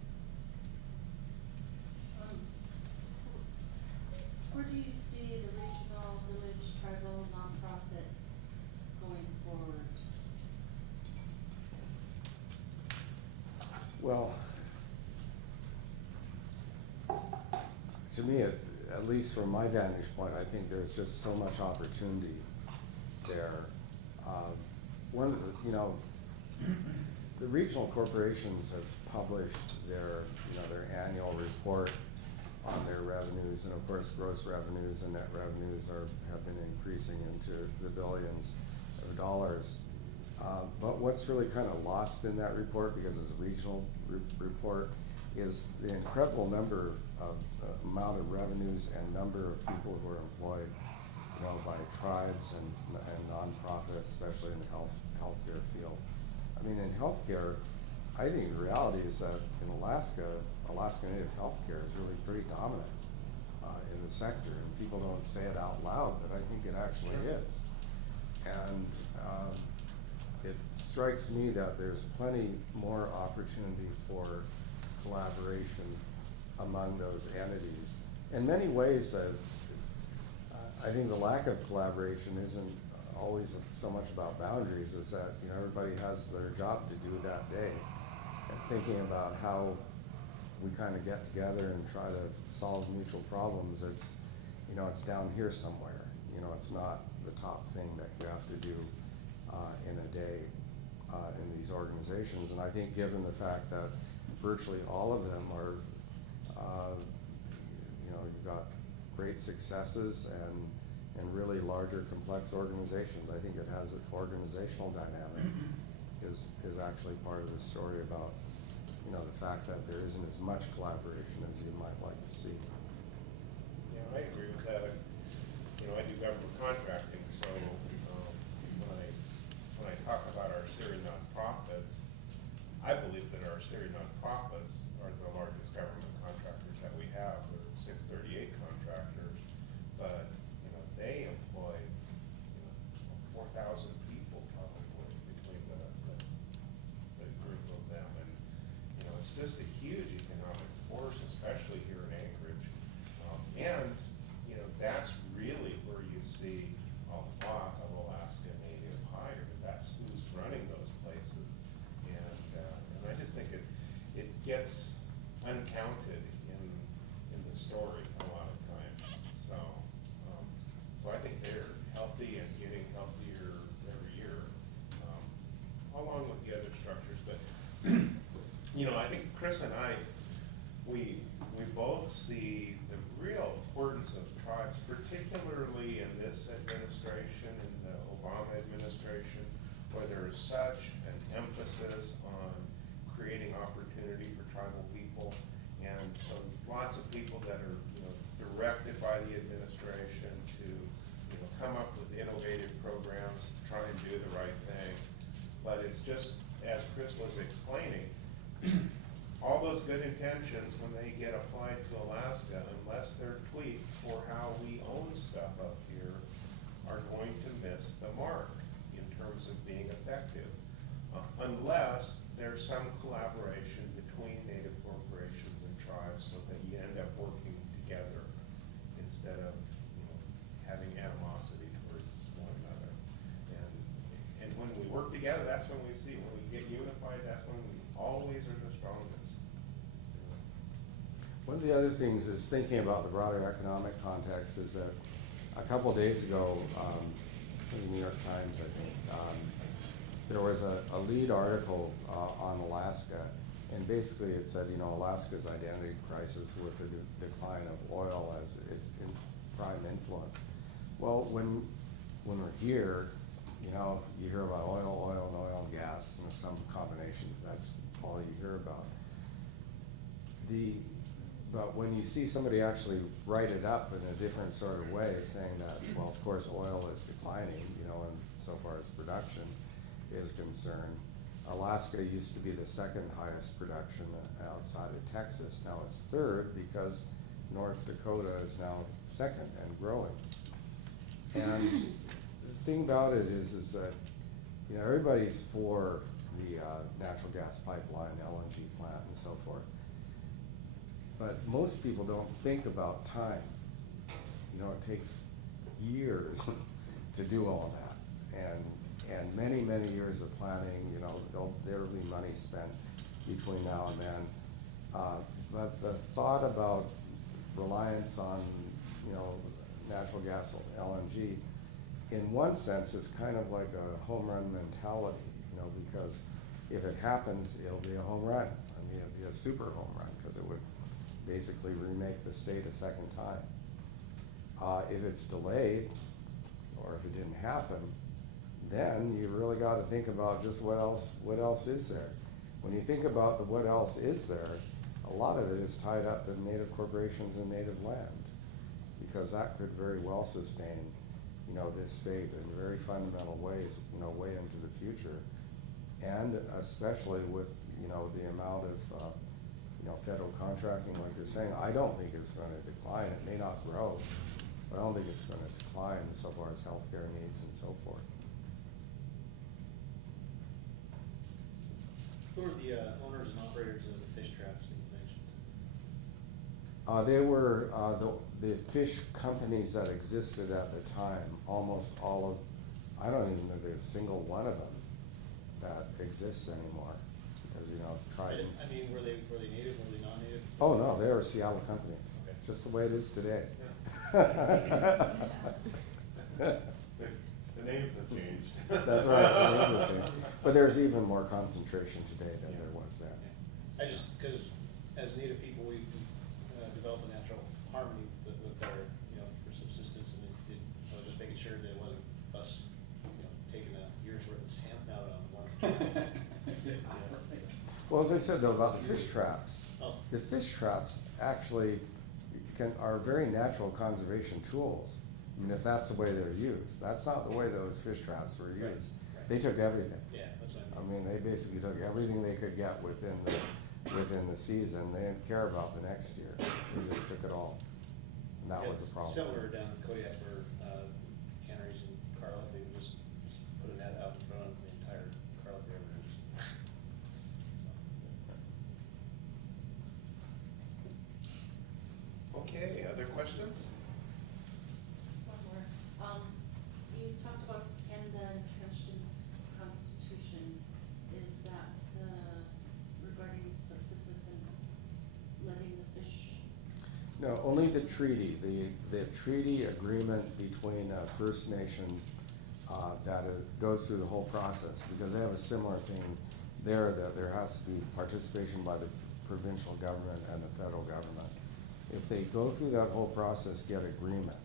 Where do you see the regional, village, tribal, nonprofit going forward? Well, to me, at least from my vantage point, I think there's just so much opportunity there. One of the, you know, the regional corporations have published their, you know, their annual report on their revenues, and of course, gross revenues and net revenues have been increasing into the billions of dollars. But what's really kind of lost in that report, because it's a regional report, is the incredible number of amount of revenues and number of people who are employed, you know, by tribes and nonprofits, especially in the healthcare field. I mean, in healthcare, I think the reality is that in Alaska Native healthcare is really pretty dominant in the sector, and people don't say it out loud, but I think it actually is. And it strikes me that there's plenty more opportunity for collaboration among those entities. In many ways, I think the lack of collaboration isn't always so much about boundaries, is that, you know, everybody has their job to do that day. And thinking about how we kind of get together and try to solve mutual problems, it's, you know, it's down here somewhere. You know, it's not the top thing that you have to do in a day in these organizations. And I think given the fact that virtually all of them are, you know, you've got great successes and really larger, complex organizations. I think it has an organizational dynamic is actually part of the story about, you know, the fact that there isn't as much collaboration as you might like to see. Yeah, I agree with that. You know, I do government contracting, so when I talk about our Syrian nonprofits, I believe that our Syrian nonprofits are the largest government contractors that we have. We're 638 contractors, but you know, they employ, you know, 4,000 people probably between the group of them, and you know, it's just a huge economic force, especially here in Anchorage, and you know, that's really where you see a lot of Alaska Native hire. That's who's running those places, and I just think it gets uncounted in the story a lot of times. So I think they're healthy and getting healthier every year, along with the other structures. But you know, I think Chris and I, we both see the real importance of tribes, particularly in this administration, in the Obama administration, where there is such an emphasis on creating opportunity for tribal people, and so lots of people that are, you know, directed by the administration to, you know, come up with innovative programs to try and do the right thing. But it's just, as Chris was explaining, all those good intentions, when they get applied to Alaska, unless they're tweaked for how we own stuff up here are going to miss the mark in terms of being effective. Unless there's some collaboration between native corporations and tribes so that you end up working together instead of, having animosity towards one another. And when we work together, that's when we see, when we get unified, that's when we always are the strongest. One of the other things is thinking about the broader economic context is that a couple of days ago, it was the New York Times, I think, there was a lead article on Alaska, and basically it said, Alaska's identity crisis with the decline of oil as its prime influence. Well, when we're here, you hear about oil and gas, and some combination. That's all you hear about. But when you see somebody actually write it up in a different sort of way, saying that, well, of course, oil is declining, and so far as production is concerned, Alaska used to be the second highest production outside of Texas. Now it's third because North Dakota is now second and growing. And the thing about it is that, everybody's for the natural gas pipeline, LNG plant, and so forth. But most people don't think about time. It takes years to do all that, and many, many years of planning. There'll be money spent between now and then. But the thought about reliance on, natural gas, LNG, in one sense is kind of like a home run mentality, because if it happens, it'll be a home run. I mean, it'll be a super home run, because it would basically remake the state a second time. If it's delayed, or if it didn't happen, then you really got to think about just what else is there. When you think about the what else is there, a lot of it is tied up in native corporations and native land, because that could very well sustain, this state in very fundamental ways, way into the future, and especially with, the amount of, federal contracting, like you're saying. I don't think it's going to decline. It may not grow, but I don't think it's going to decline so far as healthcare needs and so forth. Who are the owners and operators of the fish traps that you mentioned? They were the fish companies that existed at the time. Almost all of, I don't even know if there's a single one of them that exists anymore, because Tridents. I mean, were they native, were they non-native? Oh no, they are Seattle companies, Okay. just the way it is today. The names have changed. That's right, the names have changed. But there's even more concentration today than there was then. I just, because as native people, we develop a natural harmony with our, for subsistence, and I was just making sure that it wasn't us, taking a year's worth of salmon out on one. Well, as I said though about the fish traps, Oh. the fish traps actually are very natural conservation tools. I mean, if that's the way they're used. That's not the way those fish traps were Right, used. right. They took everything. Yeah, that's what I mean, they basically took everything they could get within the season. They didn't care about the next year. They just took it all. And that Yeah, was a problem. Similar down in Kodiak where canneries in Carlet, they would just put a net out in front of the entire Carlet River. And just, Okay, other questions? One more. You talked about Canada entrenched in Constitution. Is that regarding subsistence and letting the fish? No, only the treaty, the treaty agreement between First Nation that goes through the whole process, because they have a similar thing there, that there has to be participation by the provincial government and the federal government. If they go through that whole process, get agreement,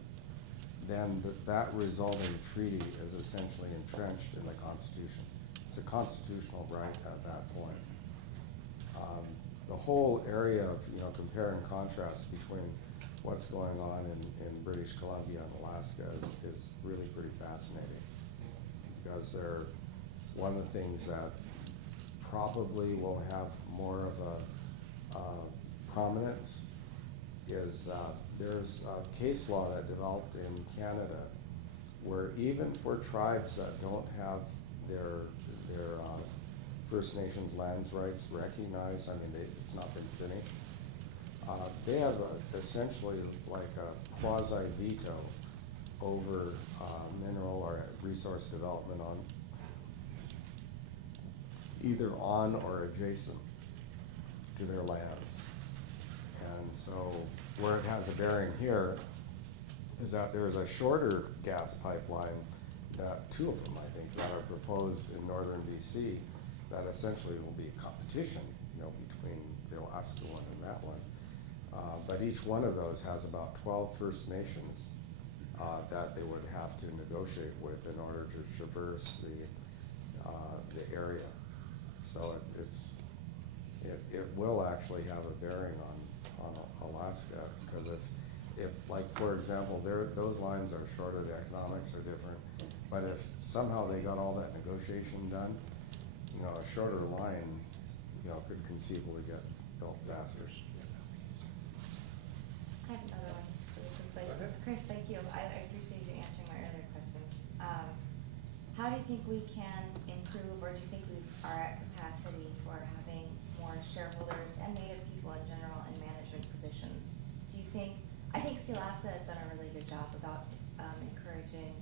then that resulting treaty is essentially entrenched in the Constitution. It's a constitutional right at that point. The whole area of, compare and contrast between what's going on in British Columbia and Alaska is really pretty fascinating, because they're one of the things that probably will have more of a prominence is there's a case law that developed in Canada where even for tribes that don't have their First Nations lands rights recognized, I mean, it's not been finished, they have essentially like a quasi veto over mineral or resource development on either on or adjacent to their lands. And so where it has a bearing here is that there's a shorter gas pipeline that, two of them, I think, that are proposed in northern BC that essentially will be a competition, you know, between the Alaska one and that one. But each one of those has about 12 First Nations that they would have to negotiate with in order to traverse the area. So it will actually have a bearing on Alaska, because if like, for example, those lines are shorter, the economics are different, but if somehow they got all that negotiation done, you know, a shorter line, you know, could conceivably get built faster. I have another one really quickly. Go ahead. Chris, thank you. I appreciate you answering my earlier questions. How do you think we can improve, or do you think we are at capacity for having more shareholders and Native people in general in management positions? Do you think, I think Sealaska has done a really good job about encouraging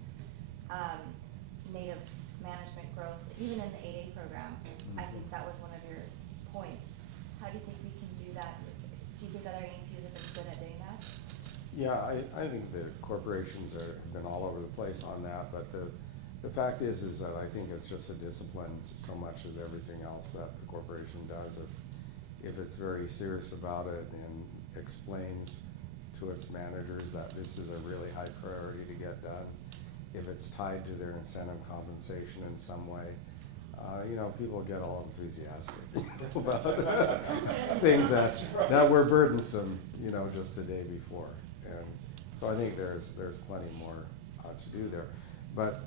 Native management growth, even in the 8A program. I think that was one of your points. How do you think we can do that? Do you think other agencies have been good at doing that? Yeah, I think the corporations have been all over the place on that, but the fact is that I think it's just a discipline so much as everything else that the corporation does. If it's very serious about it and explains to its managers that this is a really high priority to get done, if it's tied to their incentive compensation in some way, you know, people get all enthusiastic about things that were burdensome, you know, just the day before. And so I think there's plenty more to do there. But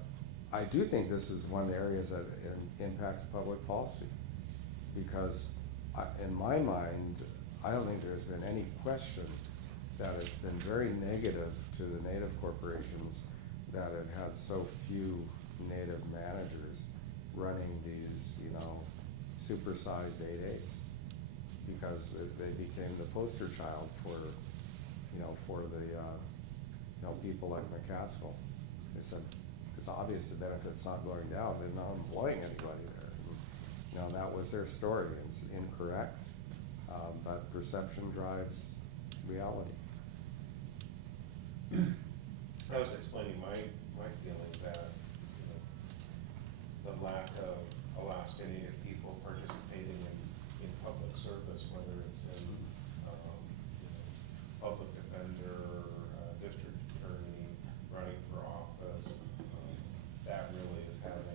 I do think this is one of the areas that impacts public policy, because in my mind, I don't think there's been any question that it's been very negative to the Native corporations that it had so few Native managers running these, you know, supersized 8As, because they became the poster child for, you know, for the, you know, people like McCaskill. They said, it's obvious the benefit's not going down, they're not employing anybody there. And, you know, that was their story. It's incorrect, but perception drives reality. I was explaining my feeling that, you know, the lack of Alaska Native people participating in public service, whether it's in, you know, public defender, district attorney, running for office, that really is having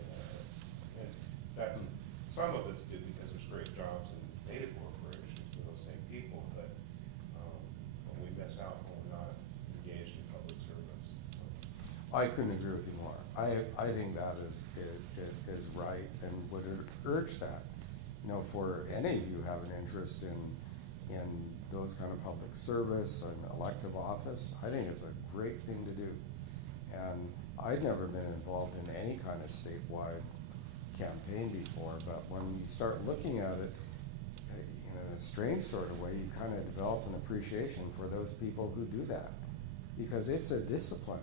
and that's, some of it's due because there's great jobs in Native corporations for those same people, but when we miss out when we're not engaged in public service. I couldn't agree with you more. I think that is right, and would urge that, you know, for any of you who have an interest in those kind of public service and elective office, I think it's a great thing to do. And I'd never been involved in any kind of statewide campaign before, but when you start looking at it, in a strange sort of way, you kind of develop an appreciation for those people who do that. Because it's a discipline.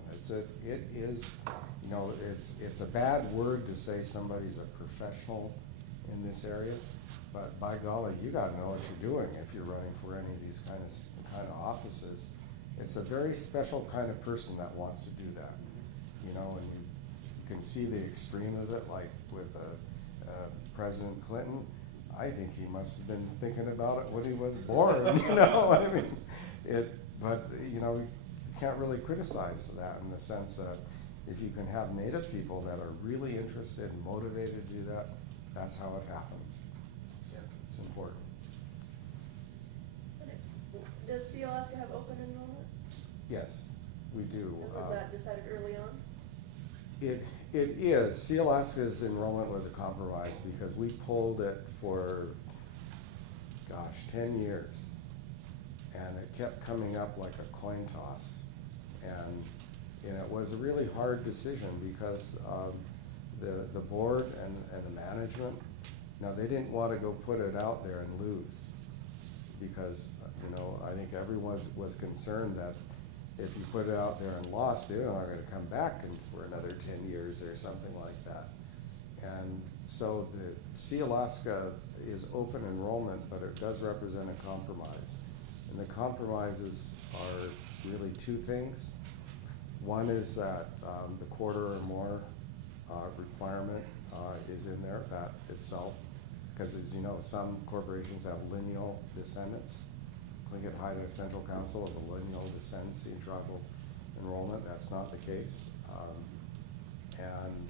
It is, you know, it's a bad word to say somebody's a professional in this area, but by golly, you gotta know what you're doing if you're running for any of these kind of offices. It's a very special kind of person that wants to do that, you know, and you can see the extreme of it, like with President Clinton. I think he must have been thinking about it when he was born, you know, I mean, but, you know, you can't really criticize that in the sense that if you can have Native people that are really interested and motivated to do that, that's how it happens. It's important. Does Sealaska have open enrollment? Yes, we do. And was that decided early on? It is. Sealaska's enrollment was a compromise because we pulled it for, gosh, 10 years. and it kept coming up like a coin toss. And it was a really hard decision because the board and the management, now they didn't want to go put it out there and lose. Because, I think everyone was concerned that if you put it out there and lost, they're not gonna come back for another 10 years or something like that. And so the See Alaska is open enrollment, but it does represent a compromise. And the compromises are really two things. One is that the quarter or more requirement is in there, that itself. Because as you know, some corporations have lineal descendants. Clinton Haida Central Council is a lineal descendancy tribal enrollment. That's not the case. And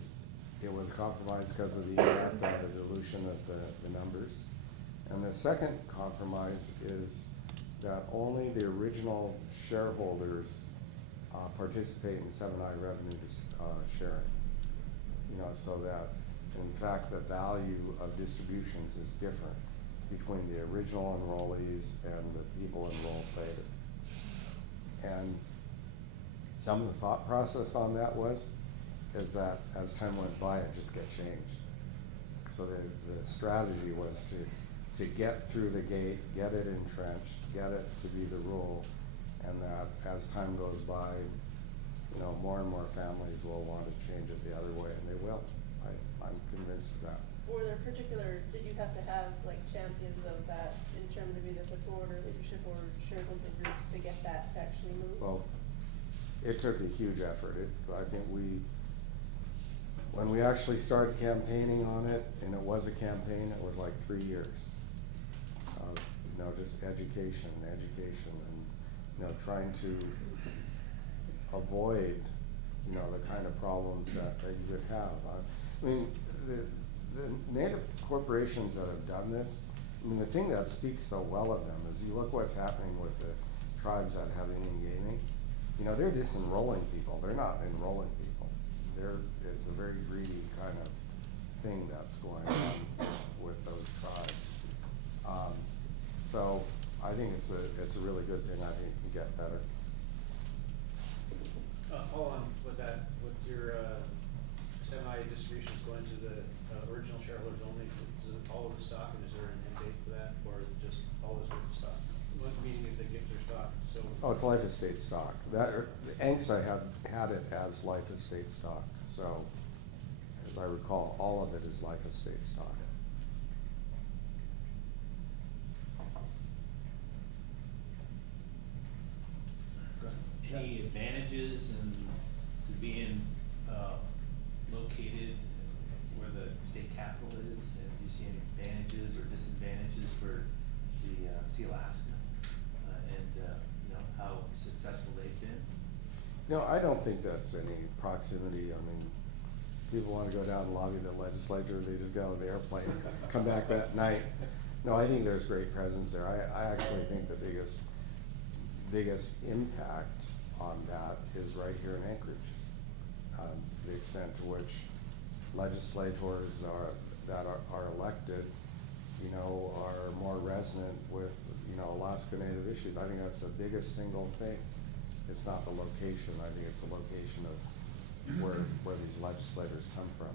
it was a compromise because of the impact of the dilution of the numbers. And the second compromise is that only the original shareholders participate in 7I revenue sharing. So that in fact the value of distributions is different between the original enrollees and the people enrolled later. And some of the thought process on that is that as time went by, it just got changed. So the strategy was to get through the gate, get it entrenched, get it to be the rule, and that as time goes by, more and more families will want to change it the other way, and they will. I'm convinced of that. Were there did you have to have like champions of that in terms of either the board or leadership or shareholder groups to get that to actually move? Well, it took a huge effort. I think when we actually started campaigning on it, and it was a campaign, it was like 3 years of, just education, and, trying to avoid, the kind of problems that you would have. I mean, the Native corporations that have done this, the thing that speaks so well of them is you look what's happening with the tribes that have Indian gaming. They're disenrolling people. They're not enrolling people. It's a very greedy kind of thing that's going on with those tribes. So I think it's a really good thing. I think it can get better. Hold on with that, with your semi distributions going to the original shareholders only, is it all of the stock, and is there an end date for that, or is it just all this with the stock? What meaning if they get their stock, so? Oh, it's life estate stock. ANCSA had it as life estate stock. So, as I recall, all of it is life estate stock. Any advantages to being located where the state capital is? And do you see any advantages or disadvantages for the See Alaska and how successful they've been? I don't think that's any proximity. I mean, people want to go down and lobby the legislature, they just get on the airplane, come back that night. No, I think there's great presence there. I actually think the biggest impact on that is right here in Anchorage. The extent to which legislators that are elected, are more resonant with, Alaska Native issues. I think that's the biggest single thing. It's not the location. I think it's the location of where these legislators come from.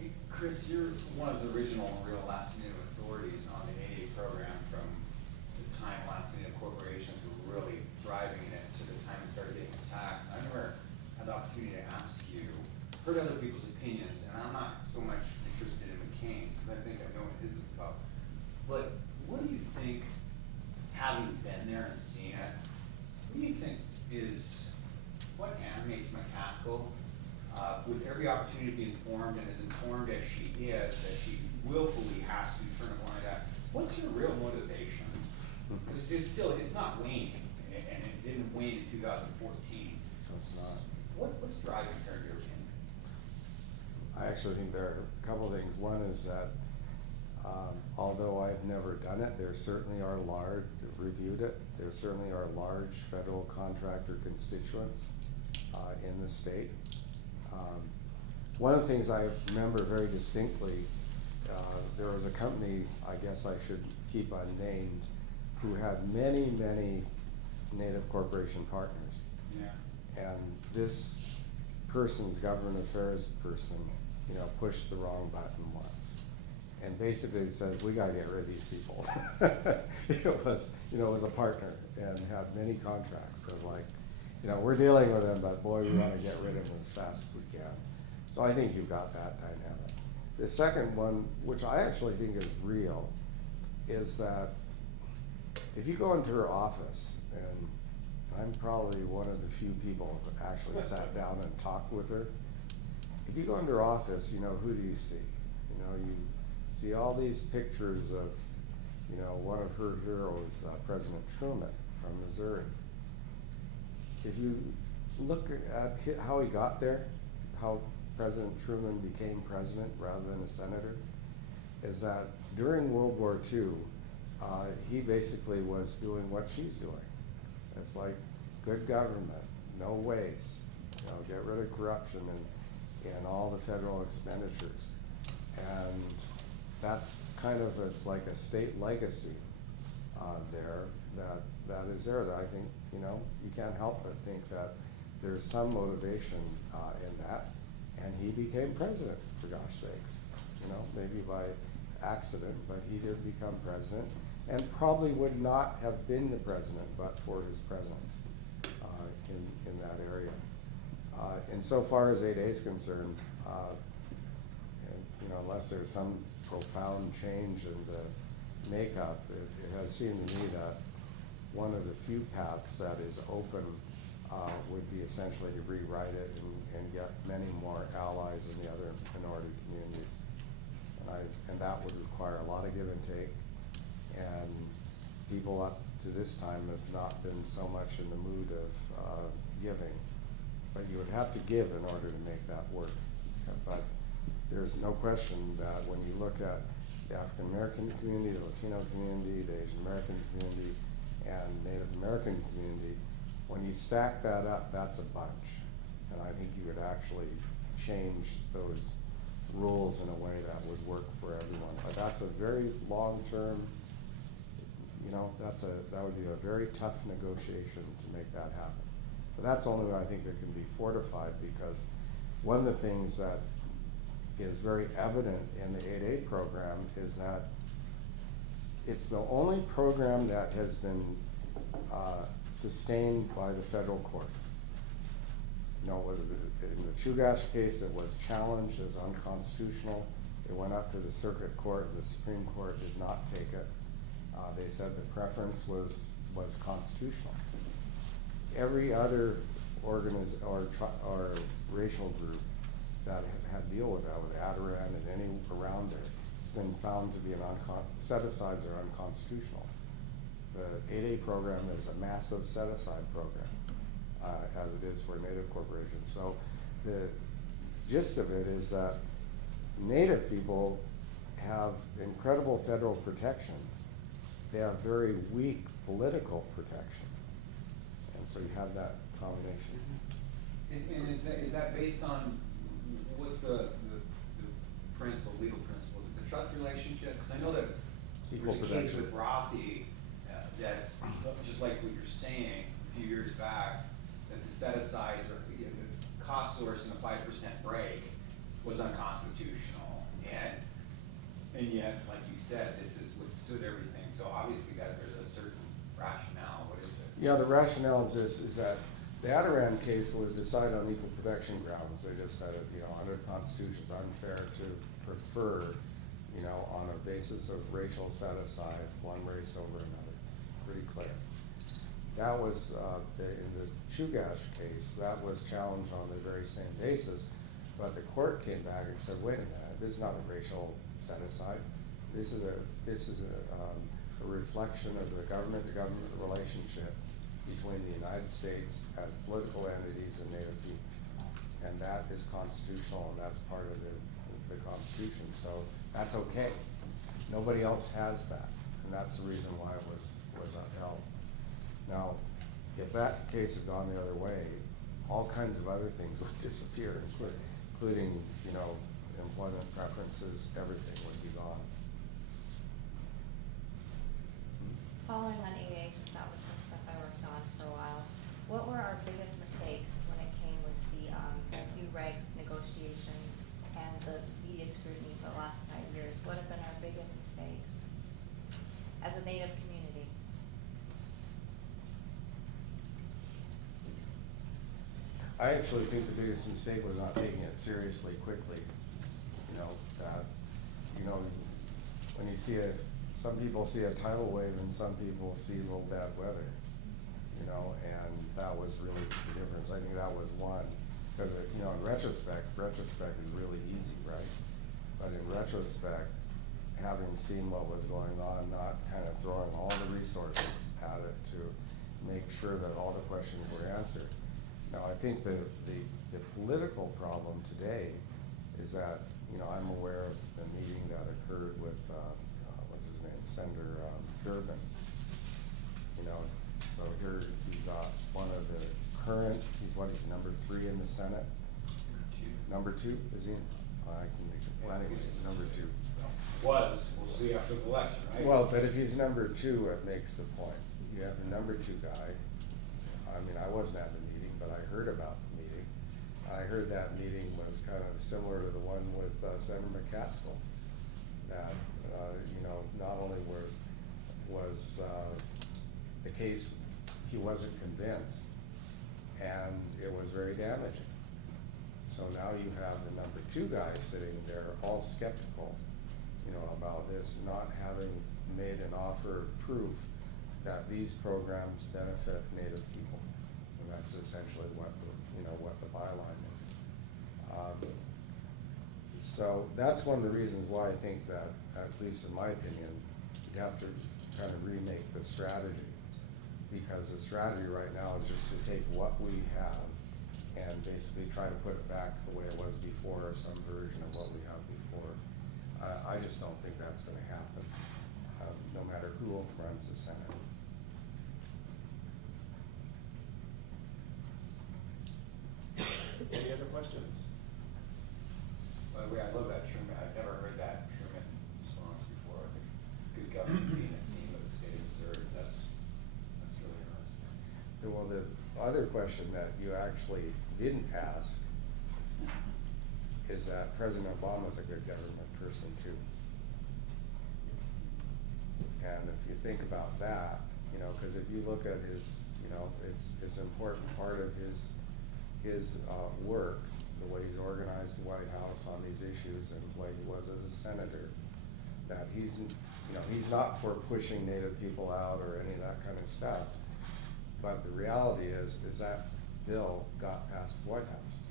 Hey, Chris, you're one of the original real Alaska Native authorities on the AA program from the time Alaska Native corporations were really driving it to the time it started getting attacked. I never had the opportunity to ask you, heard other people's opinions, and I'm not so much interested in McCain's because I think I know what his is about. But what do you think, having been there and seen it, what do you think what animates McCaskill with every opportunity to be informed and as informed as she is, that she willfully has to turn a blind eye? What's your real motivation? Because it's not waning, and it didn't wane in 2014. No, it's not. What's driving her, in your opinion? I actually think there are a couple of things. One is that although I've never done it, there certainly are reviewed it, there certainly are large federal contractor constituents in the state. One of the things I remember very distinctly there was a company, I guess I should keep unnamed, who had many, many Native corporation partners. Yeah. And this person's government affairs person, you know, pushed the wrong button once. And basically it says, we gotta get rid of these people. It was, you know, it was a partner and had many contracts. It was like, you know, we're dealing with them, but boy, we wanna get rid of them as fast as we can. So I think you've got that dynamic. The second one, which I actually think is real, is that if you go into her office, and I'm probably one of the few people that actually sat down and talked with her. If you go into her office, you know, who do you see? You know, you see all these pictures of, you know, one of her heroes, President Truman from Missouri. If you look at how he got there, how President Truman became president rather than a senator, is that during World War II, he basically was doing what she's doing. It's like good government, no waste, you know, get rid of corruption and all the federal expenditures. And that's kind of, it's like a state legacy there that is there that I think, you know, you can't help but think that there's some motivation in that. And he became president, for gosh sakes, you know, maybe by accident, but he did become president, and probably would not have been the president but for his presence in that area. Insofar as 8A is concerned, and, you know, unless there's some profound change in the makeup, it has seemed to me that one of the few paths that is open would be essentially to rewrite it and get many more allies in the other minority communities. And that would require a lot of give and take, and people up to this time have not been so much in the mood of giving. But you would have to give in order to make that work. But there's no question that when you look at the African American community, the Latino community, the Asian American community, and Native American community, when you stack that up, that's a bunch. And I think you would actually change those rules in a way that would work for everyone. But that's a very long-term, you know, that would be a very tough negotiation to make that happen. But that's only way I think it can be fortified, because one of the things that is very evident in the 8A program is that it's the only program that has been sustained by the federal courts. You know, in the Chugash case, it was challenged as unconstitutional. It went up to the circuit court. The Supreme Court did not take it. They said the preference was constitutional. Every other or racial group that had deal with that, with Adirondack and any around there, it's been found to be set-asides are unconstitutional. The 8A program is a massive set-aside program, as it is for Native corporations. So the gist of it is that Native people have incredible federal protections. They have very weak political protection. And so you have that combination. And is that based on, what's the principle, legal principles? The trust relationship? Because I know that It's equal there's a case protection. with Rothy that, just like what you're saying a few years back, that the set-asides or the cost source and the 5% break was unconstitutional. And yet, like you said, this has withstood everything. So obviously there's a certain rationale. What is it? Yeah, the rationale is this, is that the Adirondack case was decided on equal protection grounds. They just said it, you know, under the Constitution it's unfair to prefer, you know, on a basis of racial set-aside, one race over another. Pretty clear. That was, in the Chugash case, that was challenged on the very same basis, but the court came back and said, wait a minute, this is not a racial set-aside. This is a reflection of the government-to-government relationship between the United States as political entities and Native people. And that is constitutional, and that's part of the Constitution. So that's okay. Nobody else has that, and that's the reason why it was upheld. Now, if that case had gone the other way, all kinds of other things would disappear, including, you know, employment preferences, everything would be gone. Following on AA, since that was some stuff I worked on for a while, what were our biggest mistakes when it came with the new regs, negotiations, and the media scrutiny for the last 5 years? What have been our biggest mistakes as a Native community? I actually think the biggest mistake was not taking it seriously quickly. You know, that, you know, when you see it, some people see a tidal wave and some people see a little bad weather, you know, and that was really the difference. I think that was one, because, you know, in retrospect is really easy, right? But in retrospect, having seen what was going on, not kind of throwing all the resources at it to make sure that all the questions were answered. Now, I think the political problem today is that, you know, I'm aware of the meeting that occurred with, what's his name, Senator Durbin. You know, so here you got one of the current, he's number 3 in the Senate? Number 2, is he? I can make it, well, anyway, he's number 2. We'll see after the election, right? Well, but if he's number 2, it makes the point. You have the number 2 guy. I mean, I wasn't at the meeting, but I heard about the meeting. I heard that meeting was kind of similar to the one with Senator McCaskill. That, you know, not only was the case, he wasn't convinced, and it was very damaging. So now you have the number 2 guy sitting there, all skeptical, you know, about this, not having made an offer of proof that these programs benefit Native people. And that's essentially what the byline is. So that's one of the reasons why I think that, at least in my opinion, you have to kind of remake the strategy. Because the strategy right now is just to take what we have and basically try to put it back the way it was before, or some version of what we have before. I just don't think that's gonna happen, no matter who runs the Senate. Any other questions? By the way, I love that Truman, I've never heard that Truman response before. The good government being a theme of the state of Missouri, that's really interesting. Well, the other question that you actually didn't ask is that President Obama's a good government person too. And if you think about that, you know, because if you look at his, you know, it's an important part of his work, the way he's organized the White House on these issues and the way he was as a senator, that he's, you know, he's not for pushing Native people out or any of that kind of stuff. But the reality is that bill got past the White House.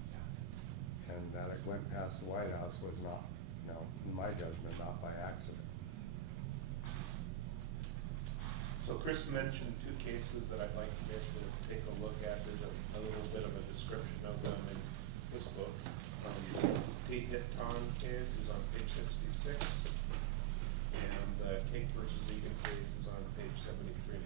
And that it went past the White House was not, you know, in my judgment, not by accident. So Chris mentioned 2 cases that I'd like you guys to take a look at. There's a little bit of a description of them in this book. The Hipton case is on page 66, and the Cake versus Egan case is on page 73 and